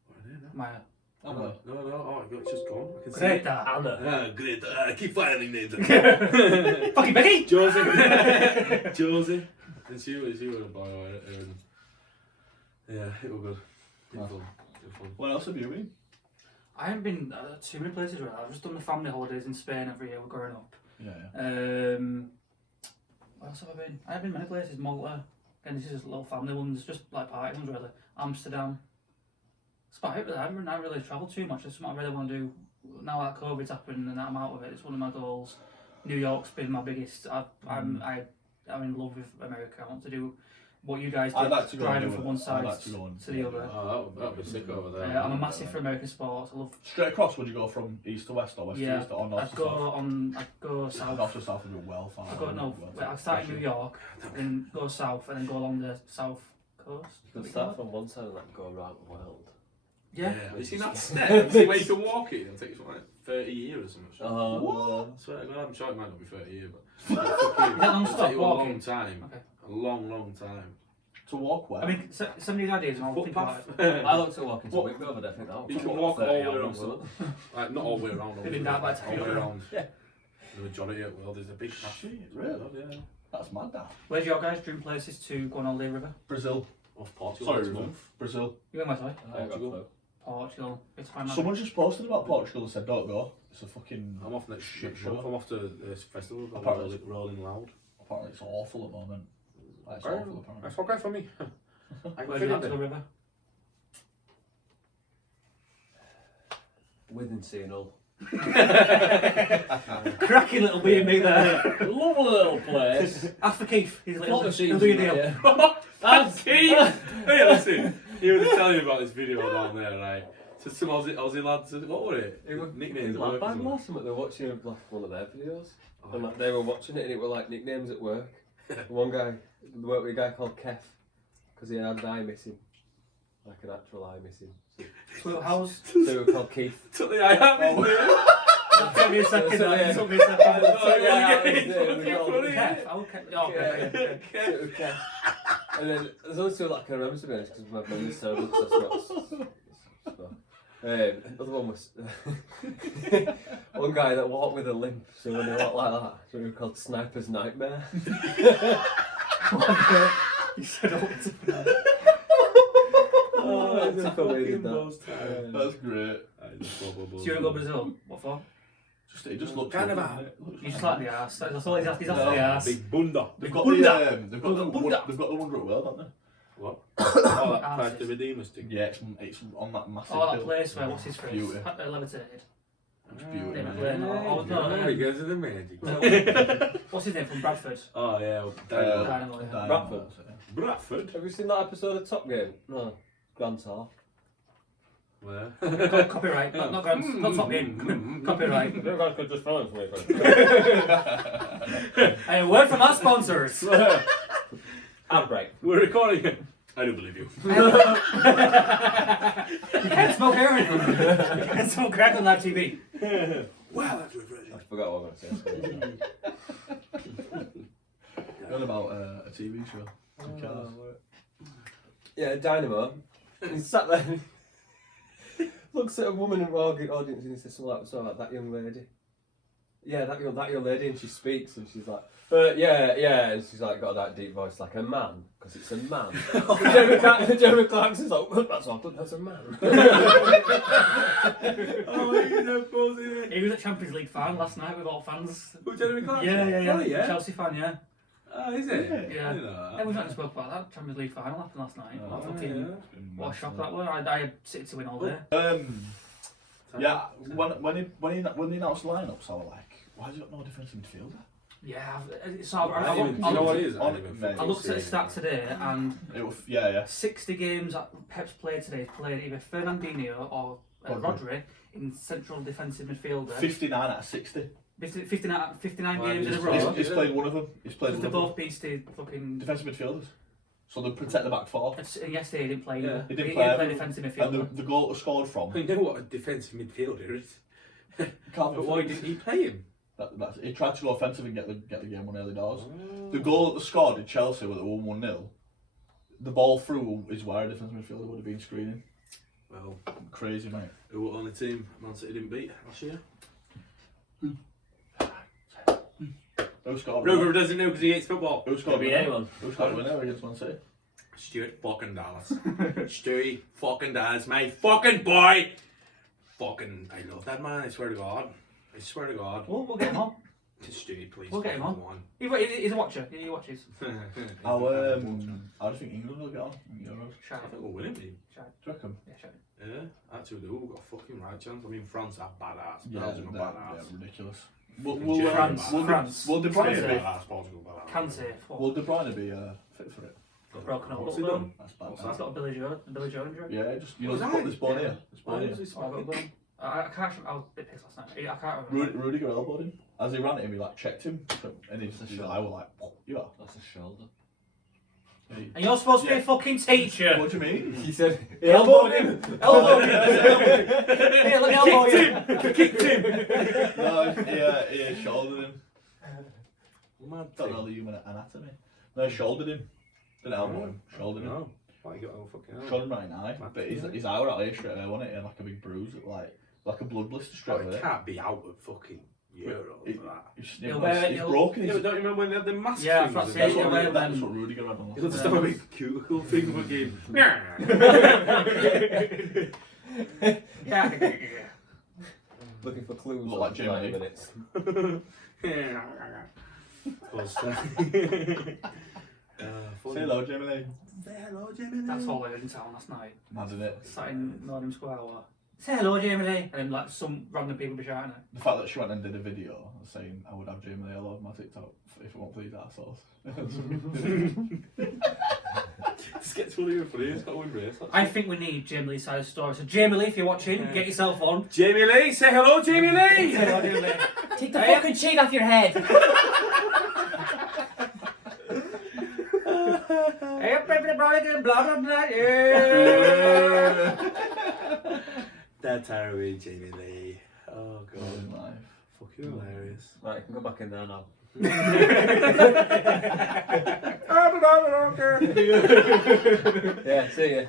What her name now? Maya. Oh, No, oh my god, it's just gone. I can see Greta. Anna. it. Ah, great. I keep filing names. Fucking Becky! Josie. Josie. And she was a boy, and yeah, it was good. It was fun. Where else have you been? I haven't been too many places really. I've just done the family holidays in Spain every year. We're growing up. Yeah. Where else have I been? I have been many places. Malta. Again, this is just little family ones, just like party ones really. Amsterdam. That's about it really. I haven't really travelled too much. It's something I really want to do now that COVID's happened and that I'm out of it. It's one of my goals. New York's been my biggest. I'm in love with America. I want to do what you guys did, I'd like to go driving and do from it. one side I'd like to go and to the other. Oh, that'd be sick over there. I'm a massive for American sports. I love. Straight across, would you go from east to west or west to east or north I'd to go south? I'd go south. North to south would be well far. I go no. I start in New York, then go south, and then go along the south coast. You can start from one side and like go around the world. Yeah. Have you seen that step? See where you can walk it? It'll take you something like 30 years or something. What? I swear to God, I'm sure it might not be 30 years, but Is that non-stop it'll take you a walking? long time. Okay. A long time. To walk where? I mean, some of these ideas, and I'll think about it. Footpath. I look to walk into Wicklow, but I think that You can walk all the way around. Like, not all the way around. Maybe that by all the way around. Yeah. The majority of the world is a big patch. Shit, really? Yeah. That's mad, that. Where's your guys' dream places to go on holiday river? Brazil. Off Portugal. Sorry, next River. month. Brazil. You went my side. Portugal. Portugal. It's fine. Someone just posted about Portugal and said, don't go. It's a fucking... I'm off next Shit month. show. I'm off to this festival. Apparently. Rolling Loud. Apparently it's awful at the moment. Like, it's Okay. awful, apparently. That's okay for me. I Where's can your fit it to the river? Within Seanal. Cracking little B&B there. Lovely little place. Ask for Keith. He's Lot of he'll do your deal. Yeah. That's Keith! Hey, listen, he was telling you about this video down there, right? So some Aussie lads, what were it? Nicknames at work. Band last time they were watching like one of their videos, and like they were watching it, and it were like nicknames at work. One guy worked with a guy called Kef, because he had an eye missing, like an actual eye missing. Sweet house. So they were called Keith. Took the eye out of his name. Took me a second. So, yeah. Took me a second. Yeah, Kev. Okay. Oh, okay. So it was Kef. And then there's only two that I can remember, to be honest, because my memory's so good. So Another one was one guy that walked with a limp, so when he walked like that, so we were called Sniper's Nightmare. You said all the time. Oh, that's funny, did that. That's great. Do you want to go Brazil? What for? It just looks Carnival. You just like the arse. That's all he's after the arse. Big bunda. They've got the Wonder at World, haven't they? What? Oh, that Christ the Redeemer thing. Yeah, it's on that massive Oh, that hill. place where what's his face? Beauty. Levitated. It's beautiful. David Blaine. Oh, no. He goes to the magic. What's his name from Bradford? Oh, yeah. Dynamo, yeah. Bradford. Bradford? Have you seen that episode of Top Game? No, Grand Tour. Where? Copyright, not Top Game. Copyright. You guys could just follow me. A word from our sponsors. Outbreak. We're recording it. I don't believe you. You can't smoke heroin. You can't smoke crack on live TV. Wow, that's refreshing. I forgot what I was going to say. What about a TV show? Cars. Yeah, Dynamo. He sat there and looks at a woman in the audience and he says something like that young lady. Yeah, that young lady, and she speaks and she's like, yeah, and she's like got that deep voice like a man, because it's a man. Jeremy Clarkson's like, that's what I thought, that's a man. He was at Champions League final last night with all fans. Who, Jeremy Clarkson? Yeah. Oh, yeah? Chelsea fan, yeah. Oh, is it? Yeah. I didn't know that. Yeah, we've not spoke about that. Champions League final happened last night. Oh, What fucking what a shock that was. I had City to win all day. Yeah, when he announced lineups, I was like, why has he got no defensive midfielder? Yeah, so I Do you know what it is? I looked at the stat today and It was, yeah. 60 games that Pep's played today, he's played either Fernandinho or Rodri in central defensive midfielder. 59 out of 60. 59 Well, games in a he's- row. He's played one of them. He's played They're one of both them. beats the fucking. Defensive midfielders. So they protect the back four. And yesterday he didn't play. Yeah, Either. he didn't He play didn't play either. defensive And midfielder. the goal was scored from. You know what a defensive midfielder is? Calvin But why Phillips. didn't he play him? He tried to go offensive and get the game on early doors. The goal that they scored in Chelsea with the 1-1-0, the ball through is where a defensive midfielder would have been screening. Well, Crazy, mate. who were on the team Man City didn't beat last year? Who scored? Rover doesn't know because he hates football. Who scored? Could be anyone. Who scored winner against Man City? Stuart fucking Dallas. Stewie fucking Dallas, my fucking boy. Fucking, I love that man. I swear to God. We'll get him on. Stewie, please. We'll get him fucking on. He's a watcher. He watches. How do you think England will get on in Euros? I think we'll win it, mate. Do you reckon? Yeah, sure. Yeah, that's who do. We've got a fucking right chance. I mean, France are badass. Yeah, Belgium are they're badass. ridiculous. France. Will De Bruyne be? Badass, Portugal badass. Kante. Will De Bruyne be fit for it? Broken up. What's he done? That's bad. He's got a Billy Joe injury. Yeah, just Was put that? this ball here. This ball Why here. was he Oh, I got smoking? one. I can't. I was a bit pissed last night. I can't remember. Rudiger elbowed him. As he ran at him, he like checked him, and his eye was like, you are. That's a shoulder. And you're supposed to be a fucking teacher. What do you mean? He said, Elbowed him. Elbowed him. Here, let me elbow you. Kicked him! No, he shouldered him. Don't know the human anatomy. No, he shouldered him. Didn't elbow him. Shouldered him. No. Why you got all fucking hell? Shouldered him right in the eye. But his eye were out here straight away, wasn't it? And like a big bruise, like a blood blister straight Oh, away. it can't be out of fucking Euros for that. He's He'll- broken Yeah, his. but don't you remember when they had the mask Yeah, things that's and it, That's that? yeah, what, well, that's what Rudiger had on. He'll just have a big cuticle thing for game. looking for clues. Look like Jimmy. 90 minutes. Say hello, Jamie Lee. Say hello, Jamie. That's all I heard in town last night. Mad, isn't it? Sat in Nottingham Square. Say hello, Jamie Lee. And then like some random people be shouting at The fact that she went and did a video saying I would have Jamie Lee all over my TikTok if it won't please assholes. This gets funnier and funnier. It's got to embrace that. I think we need Jamie Lee's side of the story. So Jamie Lee, if you're watching, get yourself on. Jamie Lee, say hello, Jamie Lee. Say hello, Jamie Lee. Take the fucking shade off your head. Hey, everybody, blah blah blah. Yeah. That's our way, Jamie Lee. Oh god, Life. fucking hilarious. Right, you can go back in there now. Yeah, see ya.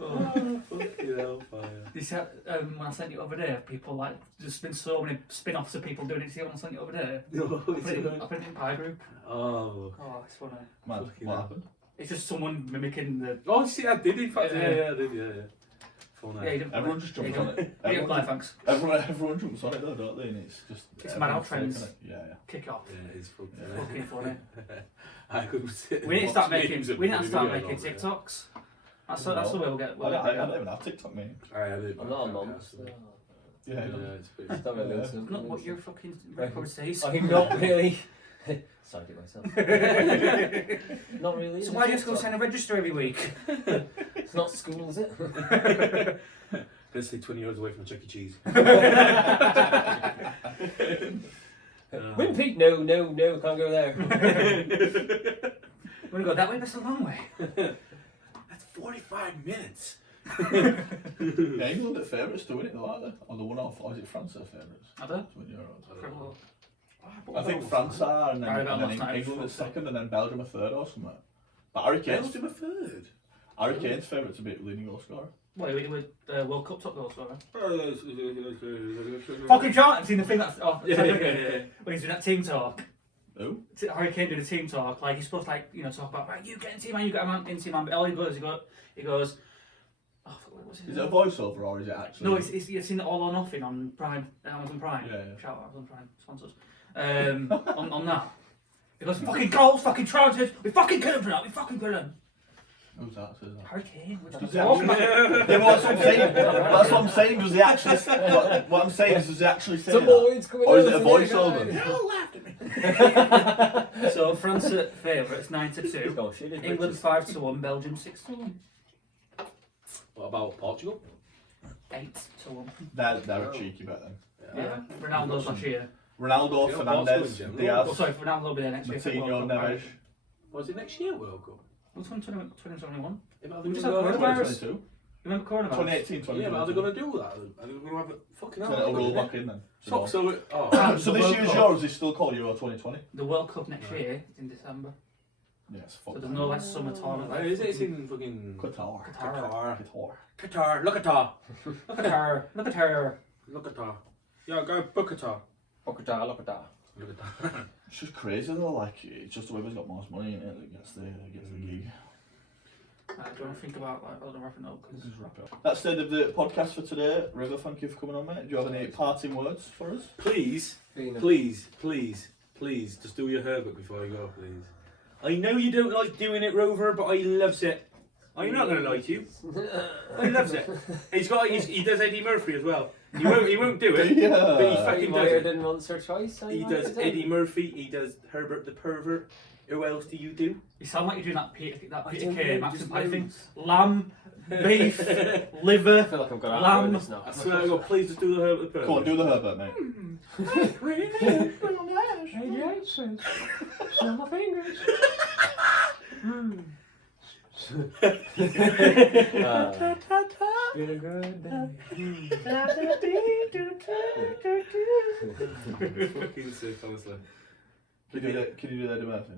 Oh, fucking hellfire. see when I sent it over there, people like, there's been so many spin-offs of people doing it. See when I sent it over there? No, I put it in Pie Group. Oh. Oh, it's funny. Man, what happened? It's just someone mimicking the. Oh, see, I did in fact. Yeah. I did. Yeah. Funny. Yeah, you didn't. Everyone just jumps Yeah, on it. Yeah, apply, thanks. Everyone jumps on it though, don't they? And it's just. It's mad how everyone's trends taking it. Yeah. kick off. Yeah, it's fucking. Yeah. Fucking funny. I could sit. We need to start watch making. memes of We need to start videos making of it. TikToks. That's the way we'll get. I don't even have TikTok, mate. I did. I'm not a monster. Yeah. It's pretty. It's not really Yeah. instant. Not what your fucking record says. I'm not really. Sorry, I did myself. Not really. So why do you have to go sign a register every week? It's not school, is it? Gonna stay 20 yards away from Chuck E. Cheese. Wimpy? No, can't go there. We're gonna go that way, but it's a long way. That's 45 minutes. Yeah, England are favourites to win it, though, aren't they? Or the one-off, or is it France are favourites? Are they? To win Euros. I I think France are, and then, Right, and then last night. England is second, and then Belgium are third or something. But Harry Kane's Belgium a third. Harry Kane's favourite to be leading goal scorer. What are you with World Cup top goal scorer? Fucking Fucking chart! I've seen the thing that's off. Yeah. When he's doing that team talk. Who? Harry Kane doing a team talk, like he's supposed to talk about, right, you get in team man, you get a man in team man, but all he goes, oh, what was it? Is it a voiceover or is it actually? No, it's in All or Nothing on Prime, Amazon Prime. Yeah. Shout out Amazon Prime, sponsors. On that. He goes, fucking goals, fucking trousers, we fucking kill him for that, we fucking kill him. Who's that? Says that? Harry Kane, which Does does he talk actually- about. Yeah, but that's what I'm saying. That's what I'm saying. Does he actually? What I'm saying is, does he actually say Some that? boys coming Or is over it a today, voiceover? guys. all laughed at me. So France are favourites 9-2. Oh, she did England British. 5-1, Belgium 6-1. What about Portugal? 8-1. They're a cheeky bet then. Yeah. Ronaldo's last year. Ronaldo, Yeah, Fernandez, Portugal in Oh, Diaz, sorry, Ronaldo will be there next year. for Coutinho, World Cup, Neves. right? Was it next year World Cup? What's 2021? Yeah, but are We they just gonna had go- coronavirus. 2022, Remember coronavirus? 2018, Yeah, but are they 2022. going to do that? Are they going to have it fucking So it'll roll back in then. So, So so this World year's Cup. Euros is still called Euro 2020. The World Cup next year is in December. Yes, So fuck. there's no like summer tournament. where is it? It's in fucking Qatar. Qatar. Qatar. Look at her. Look at her. Look at her. Look at her. Yeah, go book at her. Look at that, look at that. Look at her. It's just crazy though. Like it's just whoever's got most money in it that gets the gig. Do you want to think about other wrapping up? Let's just wrap it up. That's the end of the podcast for today. River, thank you for coming on, mate. Do you have any parting words for us? Please, just do your Herbert before you go, please. I know you don't like doing it, Rover, but I loves it. I'm not going to lie to you. I loves it. He does Eddie Murphy as well. He won't do it, Yeah. but he You fucking might does have it. done once or twice. He does Eddie Murphy. He does Herbert the pervert. Who else do you do? You sound like you're doing that Peter don't Kay, know, Max just and Pie thing. moves. Lamb, beef, I liver. feel like I'm going Lamb. to this now. I swear to God, please just do the Herbert the pervert. Come on, do the Herbert, mate. Been a good day. Fucking sick, honestly. Can you do that, Eddie Murphy?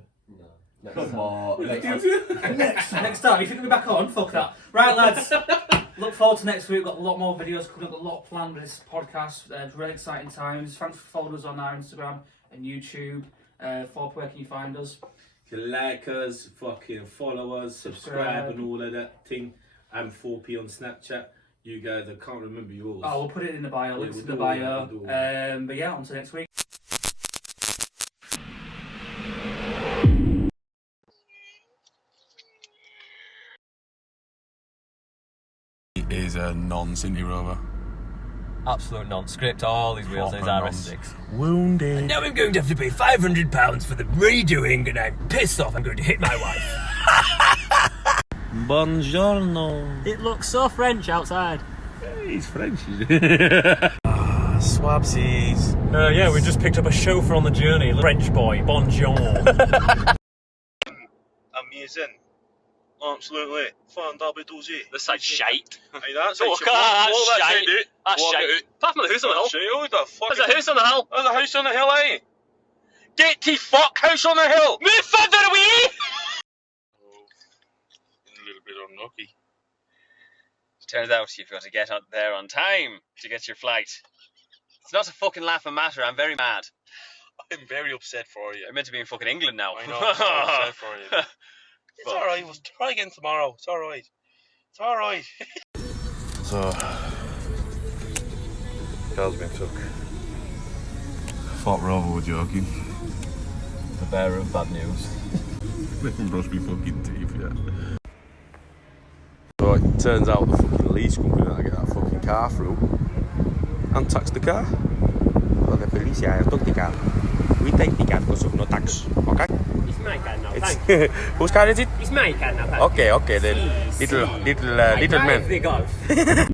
No. Come on. Next time, if you're going to be back on, fuck that. Right, lads. Look forward to next week. We've got a lot more videos coming up, a lot planned with this podcast. It's really exciting times. Thanks for following us on our Instagram and YouTube. Forp, where can you find us? You like us, fucking follow us, subscribe and all of that thing. I'm Forpi on Snapchat. You guys, I can't remember yours. Oh, we'll put it in the bio. Yeah, Links we'll in the do all that, bio. we'll do all that. But yeah, on to next week. Is a non-Cindy Rover. Absolute non-script, all these wheels on his Proper RS6. Wounded. Now I'm going to have to pay £500 for the redoing, and I'm pissed off. I'm going to hit my wife. Buongiorno. It looks so French outside. He's French. Swabsies. Yeah, we just picked up a chauffeur on the journey. French boy, bonjour. Amazing. Absolutely. Fantabby-doozy. This side's shite. Aye, that's Look it. at that, Walk that's side shite. out. That's Walk shite. it out. Apart from the house on the hill. That's shite. Oh, the fuck. There's a house on the hill. There's a house on the hill, aye. Get to fuck house on the hill. Move further away! A little bit unlucky. It's Turns out you've got to get out there on time to get your flight. It's not a fucking laughing matter. I'm very mad. I'm very upset for you. I'm meant to be in fucking England now. I know, I'm so upset for you. It's alright, we'll try again tomorrow. It's alright. It's alright. So, Carl's been took. Thought Rover were joking. The bearer of bad news. They can brush me fucking teeth, yeah. So it turns out the fucking lease company that I get that fucking car through and taxed the car. Well, the police took the car. We take the car because of no tax, okay? It's my car now, It's thanks. whose car is it? It's my car now, thanks. Okay, the little man. The Golf.